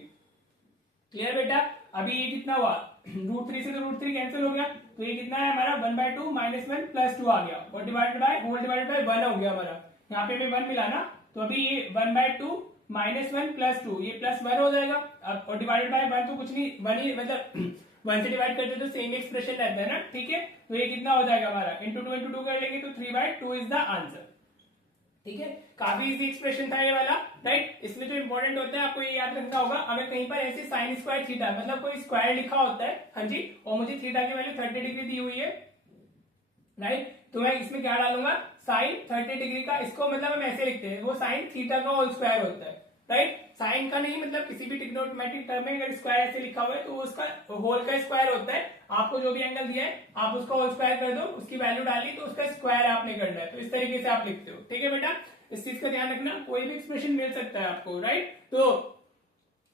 क्लियर बेटा, अभी ये कितना हुआ √3 से तो √3 कैंसिल हो गया, तो ये कितना है हमारा 1/2 -1 + 2 आ गया, और divided by whole divided by 1 हो गया हमारा। यहाँ पे हमें 1 मिला ना, तो अभी ये 1/2 -1 + 2 ये +1 हो जाएगा। अब और डिवाइडेड बाय 1 तो कुछ नहीं, 1 ही मतलब 1 से डिवाइड करते तो सेम एक्सप्रेशन रहता है ना। ठीक है, तो ये कितना हो जाएगा हमारा इंटू 2 इंटू 2 कर लेंगे तो 3/2 इज द आंसर। ठीक है, काफी इजी एक्सप्रेशन था ये वाला, राइट। इसमें जो इंपॉर्टेंट होता है आपको ये याद रखना होगा, अगर कहीं पर ऐसे साइन स्क्वायर थीटा मतलब कोई स्क्वायर लिखा होता है, हाँ जी, और मुझे थीटा की वैल्यू 30 डिग्री दी हुई है, राइट, तो मैं इसमें क्या डालूंगा साइन 30 डिग्री का, इसको मतलब हम ऐसे लिखते हैं वो साइन थीटा का होल स्क्वायर होता है, राइट। साइन का नहीं, मतलब किसी भी ट्रिग्नोमेट्रिक टर्म में अगर स्क्वायर ऐसे लिखा हुआ है तो उसका होल का स्क्वायर होता है। आपको जो भी एंगल दिया है आप उसका होल स्क्वायर कर दो, उसकी वैल्यू डाली तो उसका स्क्वायर आपने करना है। तो इस तरीके से आप लिखते हो, ठीक है बेटा। इस चीज का ध्यान रखना, कोई भी एक्सप्रेशन मिल सकता है आपको, राइट। तो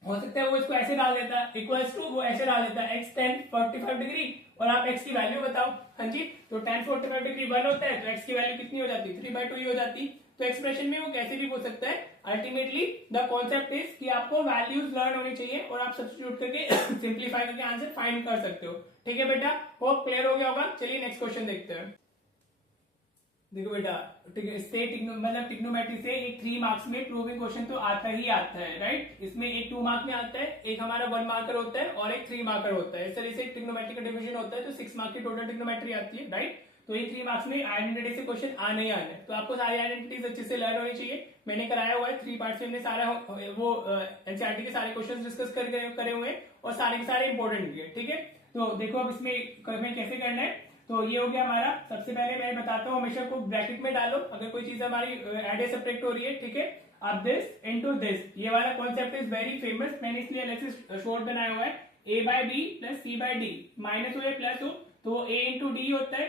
हो सकता है वो इसको ऐसे डाल देता है, इक्वल्स टू वो ऐसे डाल देता है x tan 45 डिग्री और आप x की वैल्यू बताओ। हाँ जी, तो tan 45 डिग्री 1 होता है तो x की वैल्यू कितनी हो जाती है, 3/2 ही हो जाती। तो एक्सप्रेशन में वो कैसे भी हो सकता है। अल्टीमेटली द कॉन्सेप्ट इज कि आपको वैल्यूज लर्न होनी चाहिए और आप सब्स्टिट्यूट करके सिंप्लीफाई करके आंसर फाइंड कर सकते हो, ठीक है बेटा। होप क्लियर हो गया होगा। चलिए नेक्स्ट क्वेश्चन देखते हैं। देखो बेटा, मतलब ट्रिग्नोमेट्री से एक 3 मार्क्स में प्रूविंग क्वेश्चन तो आता ही आता है, राइट। इसमें एक 2 मार्क में आता है, एक हमारा 1 मार्कर होता है और एक 3 मार्कर होता है। इस तरह से ट्रिग्नोमेट्री का डिवीजन होता है तो 6 मार्क की टोटल ट्रिग्नोमेट्री आती है, राइट। तो ये 3 मार्क्स में आइडेंटिटी से क्वेश्चन आने ही आने, तो आपको सारी आइडेंटिटीज अच्छे से लर्न होनी चाहिए। मैंने कराया हुआ है 3 पार्ट्स में, हमने सारा वो एनसीईआरटी के सारे क्वेश्चन डिस्कस करे हुए हैं और सारे के सारे इंपॉर्टेंट भी है, ठीक है। तो देखो अब इसमें कैसे करना है। तो ये हो गया हमारा। सबसे पहले मैं बताता हूँ, हमेशा को ब्रैकेट में डालो अगर कोई चीज हमारी एड या सब्ट्रैक्ट हो रही है, ठीक है। अब दिस इनटू दिस, ये वाला कॉन्सेप्ट इज वेरी फेमस, मैंने इसलिए अलग से शॉर्ट बनाया हुआ है। a/b प्लस c/d, माइनस हो या प्लस हो तो a इंटू डी होता है,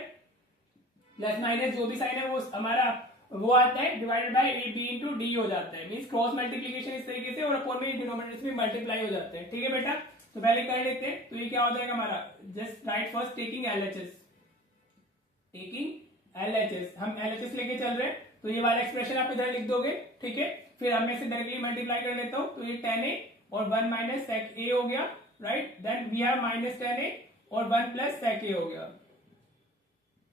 प्लस माइनस जो भी साइन है वो हमारा वो आता है, divided by A B into D हो जाता है। मींस क्रॉस मल्टीप्लीकेशन इस तरीके से और अपॉन में डिनोमिनेटर्स में मल्टीप्लाई हो जाते हैं, ठीक है बेटा। तो पहले कर लेते हैं। तो ये क्या हो जाएगा हमारा, just right first taking LHS, हम LHS लेके चल रहे हैं तो ये वाला एक्सप्रेशन आप इधर लिख दोगे, ठीक है। फिर हम मैं से डायरेक्टली मल्टीप्लाई कर लेता हूं तो ये tan a और 1 माइनस sec a हो गया, right. Then we have minus tan a और 1 प्लस sec a हो गया,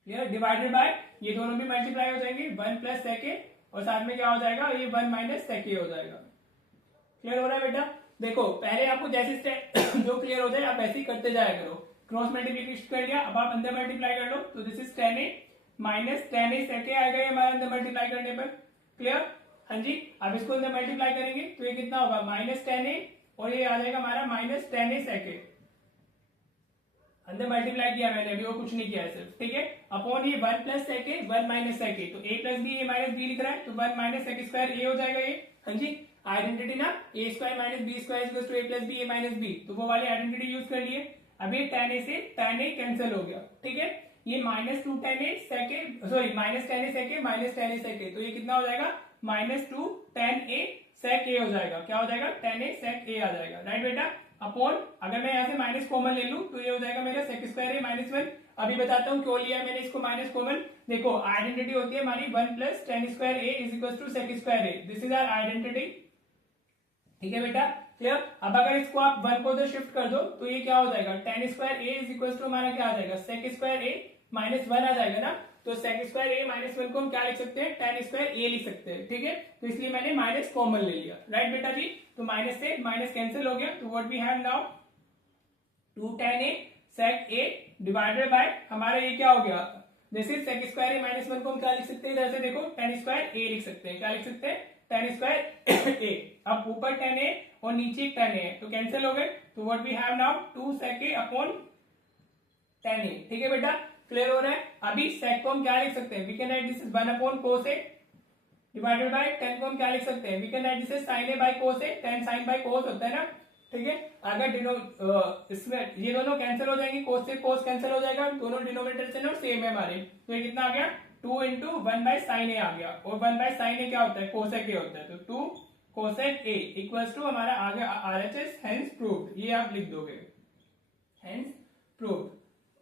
क्लियर। डिवाइडेड बाय ये दोनों भी मल्टीप्लाई हो जाएंगे, 1 प्लस sec a और साथ में क्या हो जाएगा, ये 1 माइनस sec a हो जाएगा। क्लियर हो रहा है बेटा। देखो पहले आपको जैसे जो क्लियर हो जाए आप ऐसे ही करते जाया करो। क्रॉस मल्टीप्लीकेशन कर लिया, अब आप अंदर मल्टीप्लाई कर लो तो this is tan a minus tan a sec a आएगा हमारे अंदर मल्टीप्लाई करने पर, क्लियर। हाँ जी, अब इसको अंदर मल्टीप्लाई करेंगे तो ये कितना होगा, माइनस tan a और ये आ जाएगा हमारा minus tan a sec a। अंदर मल्टीप्लाई किया मैंने, अभी वो कुछ नहीं किया है सिर्फ, ठीक है। अपॉन ये 1 plus sec a 1 minus sec a, तो a plus B A minus B लिख रहा है तो 1 माइनस sec स्क्वायर a हो जाएगा ये। हाँ जी, आइडेंटिटी ना, a square minus B square equals to a plus B A minus B, तो वो वाली आइडेंटिटी यूज कर लिए। अब ये tan a से tan a कैंसिल हो गया, ठीक है। ये minus 2 tan a sec a, sorry minus tan a sec a minus tan a sec a, तो ये कितना हो जाएगा, minus 2 tan a sec a हो जाएगा। क्या हो जाएगा, tan a sec a आ जाएगा, राइट बेटा। अपॉन अगर मैं यहाँ से माइनस कॉमन ले लूं तो ये हो जाएगा मेरा sec स्क्वायर a माइनस 1। अभी बताता हूँ क्यों लिया मैंने इसको माइनस कॉमन। देखो आइडेंटिटी होती है हमारी 1 plus tan square a is equal to sec square a, this is our identity, ठीक है बेटा, क्लियर। अब अगर इसको आप 1 को उधर शिफ्ट कर दो तो ये क्या हो जाएगा, tan square a is equal to हमारा क्या आ जाएगा, sec स्क्वायर a माइनस 1 आ जाएगा ना। तो sec स्क्वायर a माइनस 1 को हम क्या लिख सकते हैं, tan स्क्वायर a लिख सकते हैं, ठीक है। तो इसलिए मैंने माइनस कॉमन ले लिया, राइट बेटा जी। तो माइनस से माइनस कैंसिल हो गया, तो what we have now 2 tan a sec a divided by हमारा ये क्या हो गया, this is sec square a minus 1 को हम क्या लिख सकते हैं, इधर से देखो tan स्क्वायर a लिख सकते हैं। क्या लिख सकते हैं, tan स्क्वायर a। अब ऊपर tan a और नीचे tan a है तो कैंसिल हो गए, तो what we have now 2 sec a upon tan a, ठीक है बेटा, क्लियर हो रहा है। अभी sec को हम क्या लिख सकते हैं, we can write this is 1 upon cos a divided by tan को हम क्या लिख सकते हैं, we can write this is sin a by cos a, tan sin by cos होता है ना, ठीक है। अगर इसमें ये दोनों कैंसिल हो जाएंगे, cos से cos कैंसिल हो जाएगा, दोनों डिनोमिनेटर से ना सेम है हमारे, तो ये कितना आ गया 2 इंटू 1 बाय साइन ए आ गया, और 1 बाय साइन ए क्या होता है, कोसेक ए होता है, तो 2 कोसेक ए इक्वल्स टू हमारा आ गया आरएचएस, हेंस प्रूव्ड। ये आप लिख दोगे, हेंस प्रूव्ड,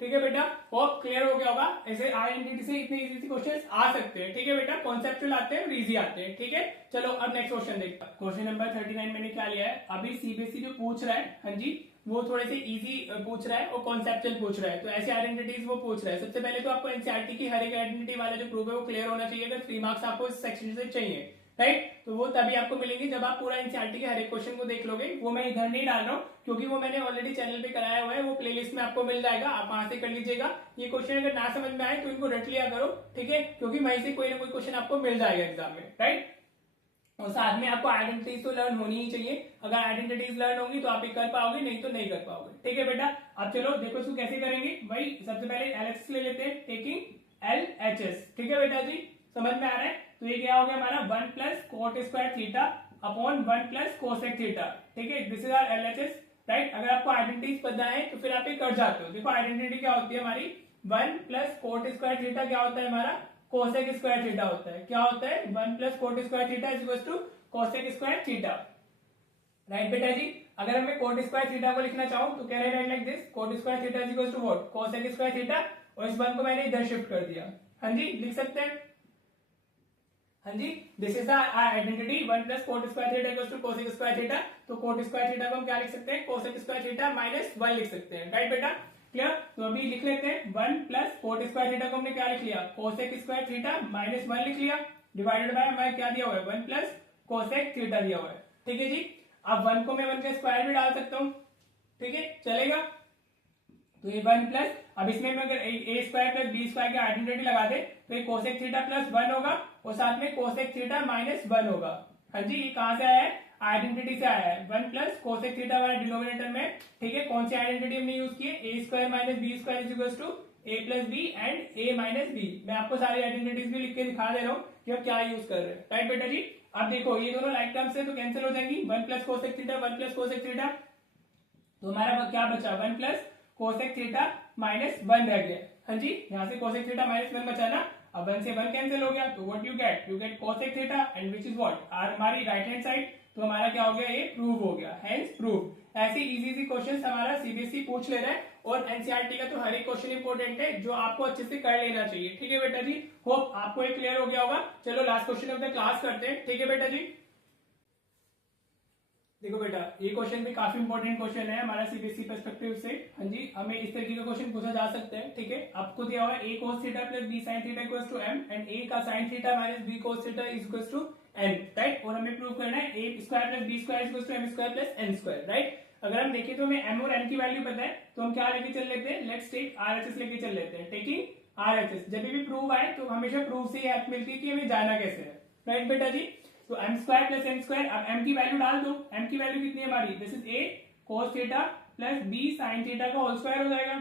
ठीक है बेटा। होप क्लियर हो गया होगा। ऐसे आइडेंटिटी से इतने इजी क्वेश्चंस आ सकते हैं, ठीक है बेटा। कॉन्सेप्चुअल आते हैं और इजी आते हैं, ठीक है। चलो अब नेक्स्ट क्वेश्चन देखते हैं। क्वेश्चन नंबर 39 मैंने क्या लिया है, अभी सीबीएसई जो पूछ रहा है, हाँ जी, वो थोड़े से इजी पूछ रहा है और कॉन्सेप्चुअल पूछ रहा है। तो ऐसे आइडेंटिटीज वो पूछ रहा है। सबसे पहले तो आपको एनसीईआरटी की हर एक आइडेंटिटी वाला जो प्रूफ है वो क्लियर होना चाहिए। अगर 3 मार्क्स आपको इस सेक्शन से चाहिए, राइट, तो वो तभी आपको मिलेंगे जब आप पूरा एनसीईआरटी के हर एक क्वेश्चन को देख लोगे। वो मैं इधर नहीं डाल रहा हूँ क्योंकि वो मैंने ऑलरेडी चैनल पे कराया हुआ है, वो प्लेलिस्ट में आपको मिल जाएगा, आप वहां से कर लीजिएगा। ये क्वेश्चन अगर ना समझ में आए तो इनको रट लिया करो, ठीक है, क्योंकि वहीं से कोई ना कोई क्वेश्चन आपको मिल जाएगा एग्जाम में, राइट। और साथ में आपको आइडेंटिटीज तो लर्न होनी ही चाहिए। अगर आइडेंटिटीज लर्न होंगी तो आप ये कर पाओगे, नहीं तो नहीं कर पाओगे, ठीक है बेटा। अब चलो देखो इसको कैसे करेंगे। भाई सबसे पहले एलएचएस ले लेते हैं, टेकिंग एलएचएस, ठीक है बेटा जी, समझ में आ रहा है। तो ये क्या हो गया हमारा 1 plus cot square theta upon 1 plus cosec theta. ठीक है, this is our LHS, right. अगर आपको आइडेंटिटीज पता है तो फिर आप ये कर जाते हो। देखो आइडेंटिटी क्या होती है हमारी, 1 प्लस कोट स्क्वायर थीटा क्या होता है हमारा, कोसेक स्क्वायर थीटा होता है। क्या होता है, 1 plus cot square theta is equal to cosec square theta, right बेटा जी। अगर मैं कोट स्क्वायर थीटा को लिखना चाहूं तो क्या रहेगा, like this, cot square theta is equal to what, cosec square theta, और इस 1 को मैंने इधर शिफ्ट कर दिया। हाँ जी, लिख सकते हैं। हाँ जी, this is the identity, 1 plus cot square theta equal to cosec square theta. तो कोट स्क्वायर थीटा को हम क्या लिख सकते हैं, कोसेक स्क्वायर थीटा माइनस 1 लिख सकते हैं, राइट बेटा। क्लियर, तो अभी लिख लेते हैं 1 प्लस कोट स्क्वायर थीटा को हमने क्या लिख लिया, कोसेक स्क्वायर थीटा माइनस 1 लिख लिया, डिवाइडेड बाय हमारे क्या दिया हुआ है, 1 प्लस कोसेक थीटा दिया हुआ है। ठीक है जी, अब 1 को मैं 1 का स्क्वायर भी डाल सकता हूँ। ठीक है, चलेगा। तो ये 1 प्लस, अब इसमें मैं अगर ए स्क्वायर प्लस बी स्क्वायर की आइडेंटिटी लगा दे तो ये कोसेक थीटा प्लस 1 होगा और साथ में कोसेक थीटा माइनस 1 होगा। हाँ जी, ये कहां से आया है, आइडेंटिटी से आया है, 1 प्लस कोसेक थीटा हमारे डिनोमिनेटर में। ठीक है, कौन सी आइडेंटिटी हमने यूज की है, a square minus B square is equal to a plus b and a minus b. मैं आपको सारी आइडेंटिटीज भी लिख के दिखा दे रहा हूँ कि हम क्या यूज कर रहे हैं, राइट बेटा जी। अब देखो ये दोनों लाइक टर्म्स है तो कैंसिल हो जाएंगी, 1 plus cosec theta 1 plus cosec theta, तो हमारा क्या बचा, 1 प्लस कोसेक थीटा माइनस 1 रह गया। हाँ जी, यहाँ से कोसेक थीटा माइनस 1 बचा ना, अब 1 से 1 कैंसिल हो गया तो what you get cosec theta and which is what are हमारी राइट हैंड साइड। तो हमारा क्या हो गया, ये प्रूव हो गया, हेंस प्रूव। ऐसे इजी क्वेश्चन हमारा सीबीएसई पूछ ले रहा है और एनसीईआरटी का तो हर एक क्वेश्चन इंपॉर्टेंट है जो आपको अच्छे से कर लेना चाहिए। ठीक है बेटा जी, होप आपको ये क्लियर हो गया होगा। चलो last question of the class करते हैं। ठीक है बेटा जी, देखो बेटा ये क्वेश्चन भी काफी इंपॉर्टेंट क्वेश्चन है हमारा सीबीएसई पर्सपेक्टिव से। हाँ जी, हमें इस तरीके का क्वेश्चन पूछा जा सकता है। ठीक है, आपको दिया हुआ है a cos theta plus b sin theta equals to m and a का sin theta minus b cos theta is equals to n, right. और हमें प्रूव करना है a square plus b square equals to m square plus n square, right. अगर हम देखें तो हमें m और n की वैल्यू पता है तो हम क्या लेके चल लेते हैं, लेट्स टेक RHS लेके चल लेते हैं। टेकिंग RHS, जब भी प्रूव आए तो हमेशा प्रूव से हेल्प मिलती है कि हमें जाना कैसे है, राइट बेटा जी। तो m square plus n square, अब m की वैल्यू डाल दो, m की वैल्यू कितनी है हमारी, this is a cos theta plus b sin theta का होल स्क्वायर हो जाएगा,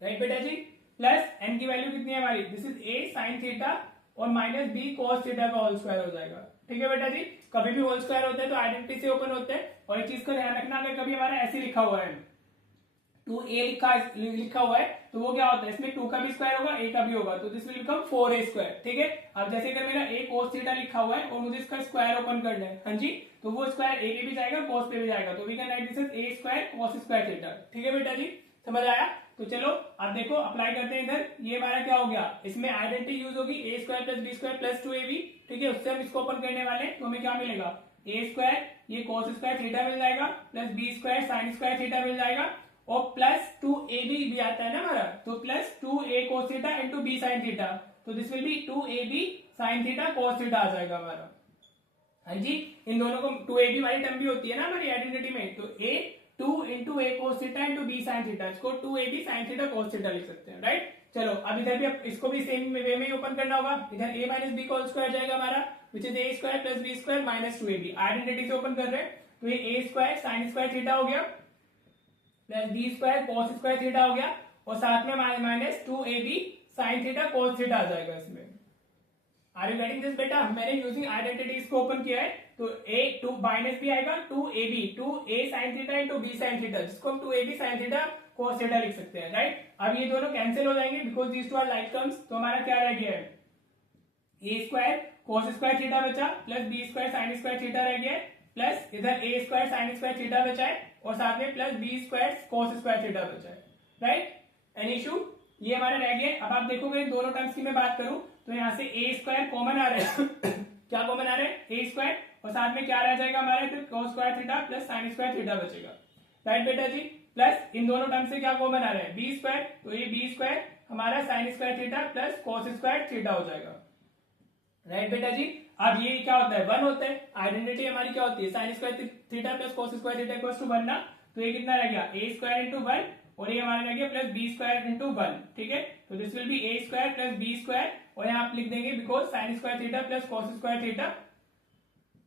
राइट बेटा जी। प्लस n की वैल्यू कितनी है हमारी, this is a sin theta और माइनस b cos थीटा का होल स्क्वायर हो जाएगा। ठीक है बेटा जी, कभी भी होल स्क्वायर होता है तो आइडेंटिटी से ओपन होते हैं। और एक चीज का ध्यान रखना, अगर कभी हमारा ऐसे लिखा हुआ है 2a लिखा हुआ है तो वो क्या होता है, इसमें 2 का भी स्क्वायर होगा a का भी होगा तो this will become 4a square. ठीक है, अब जैसे अगर मेरा a cos थीटा लिखा हुआ है और मुझे इसका स्क्वायर ओपन करना है, हाँ जी, तो वो स्क्वायर a पे भी जाएगा cos पे भी जाएगा, तो we can write this as a square cos square theta. ठीक है बेटा जी, समझ आया। तो चलो अब देखो अप्लाई करते हैं इधर, ये हमारा क्या हो गया, इसमें आइडेंटिटी यूज होगी a square plus b square plus 2ab। ठीक है, उससे हम इसको ओपन करने वाले तो हमें क्या मिलेगा, a स्क्वायर ये cos स्क्वायर थीटा मिल जाएगा plus b square sin square theta मिल जाएगा और प्लस 2ab भी आता है ना हमारा, तो plus 2a cos theta into b sin theta, तो this will be 2ab sin theta cos theta आ जाएगा हमारा। हाँ जी, इन दोनों को 2ab वाली टर्म भी होती है ना हमारी आइडेंटिटी में, तो a 2 into a cos theta into b sin theta, इसको 2ab sin theta cos theta लिख सकते हैं, राइट। चलो अब इधर भी इसको भी सेम वे में ओपन करना होगा, इधर a माइनस b का होल स्क्वायर जाएगा हमारा which is a square plus b square minus 2ab। Identity से ओपन कर रहे हैं तो ये a square sin square theta हो गया plus b square cos square theta हो गया और साथ में minus 2ab sin theta cos theta आ जाएगा इसमें। आर यू गेटिंग दिस बेटा, मैंने यूजिंग आइडेंटिटीज को ओपन किया है तो a 2 माइनस भी आएगा 2ab 2a sin theta into b sin theta, जिसको हम 2ab sin theta cos theta लिख सकते हैं, राइट। अब ये दोनों कैंसिल हो जाएंगे because these two are like terms, तो हमारा क्या रह गया है, a square cos square theta बचा plus b square sin square theta रह गया प्लस इधर a square sin square theta बचा है और साथ में plus b square cos square theta बचा है, राइट। एनी इशू, ये हमारा रह गया। अब आप देखोगे इन दोनों टर्म्स की मैं बात करूं तो यहाँ से a स्क्वायर कॉमन आ रहा है क्या कॉमन आ रहा है, a स्क्वायर और साथ में क्या रह जाएगा हमारा इधर cos square theta plus sin square theta बचेगा, राइट बेटा जी। प्लस इन दोनों टर्म से क्या कॉमन आ रहा है, b स्क्वायर, तो ये b स्क्वायर हमारा sin square theta plus cos square theta हो जाएगा, राइट बेटा जी। अब ये क्या होता है, 1 होता है, आइडेंटिटी हमारी क्या होती है sin square theta plus cos square theta equals to 1 ना, तो ये कितना रह गया a स्क्वायर इंटू 1 और ये हमारा रह गया प्लस b स्क्वायर इंटू 1। ठीक है, तो this will be a square plus b square और यहाँ आप लिख देंगे because sin square theta plus cos square theta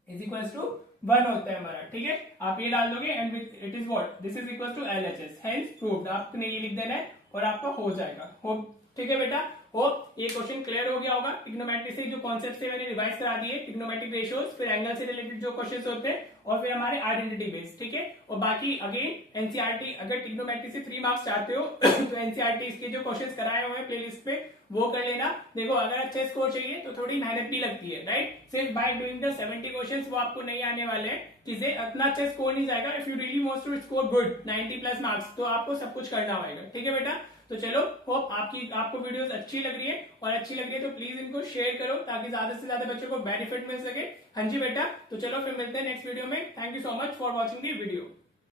is equals to 1 होता है हमारा। ठीक है, आप ये डाल दोगे and it is what, this is equals to LHS, hence proved. आपने ये लिख देना है और आपका हो जाएगा, हो। ठीक है बेटा, होप ये क्वेश्चन क्लियर हो गया होगा। ट्रिग्नोमेट्री से जो कॉन्सेप्ट है मैंने रिवाइज करा दिए, ट्रिग्नोमेट्रिक रेशियोज, फिर एंगल से रिलेटेड जो क्वेश्चंस होते हैं, और फिर हमारे आइडेंटिटी बेस, ठीक है। और बाकी अगेन एनसीईआरटी, अगर ट्रिग्नोमेट्री से 3 मार्क्स चाहते हो तो एनसीईआरटी के जो क्वेश्चंस कराए हुए हैं प्लेलिस्ट पे वो कर लेना। देखो अगर अच्छे स्कोर चाहिए तो थोड़ी मेहनत भी लगती है, राइट। सिर्फ बाय डूइंग द 70 क्वेश्चंस वो आपको नहीं आने वाले हैं, चीजें इतना अच्छा स्कोर नहीं जाएगा। If you really wants to score good 90+ marks तो आपको सब कुछ करना होगा, ठीक है बेटा। तो चलो होप आपको वीडियोस अच्छी लग रही है, और अच्छी लग रही है तो प्लीज इनको शेयर करो ताकि ज्यादा से ज्यादा बच्चों को बेनिफिट मिल सके। हाँ जी बेटा, तो चलो फिर मिलते हैं नेक्स्ट वीडियो में। Thank you so much for watching the video.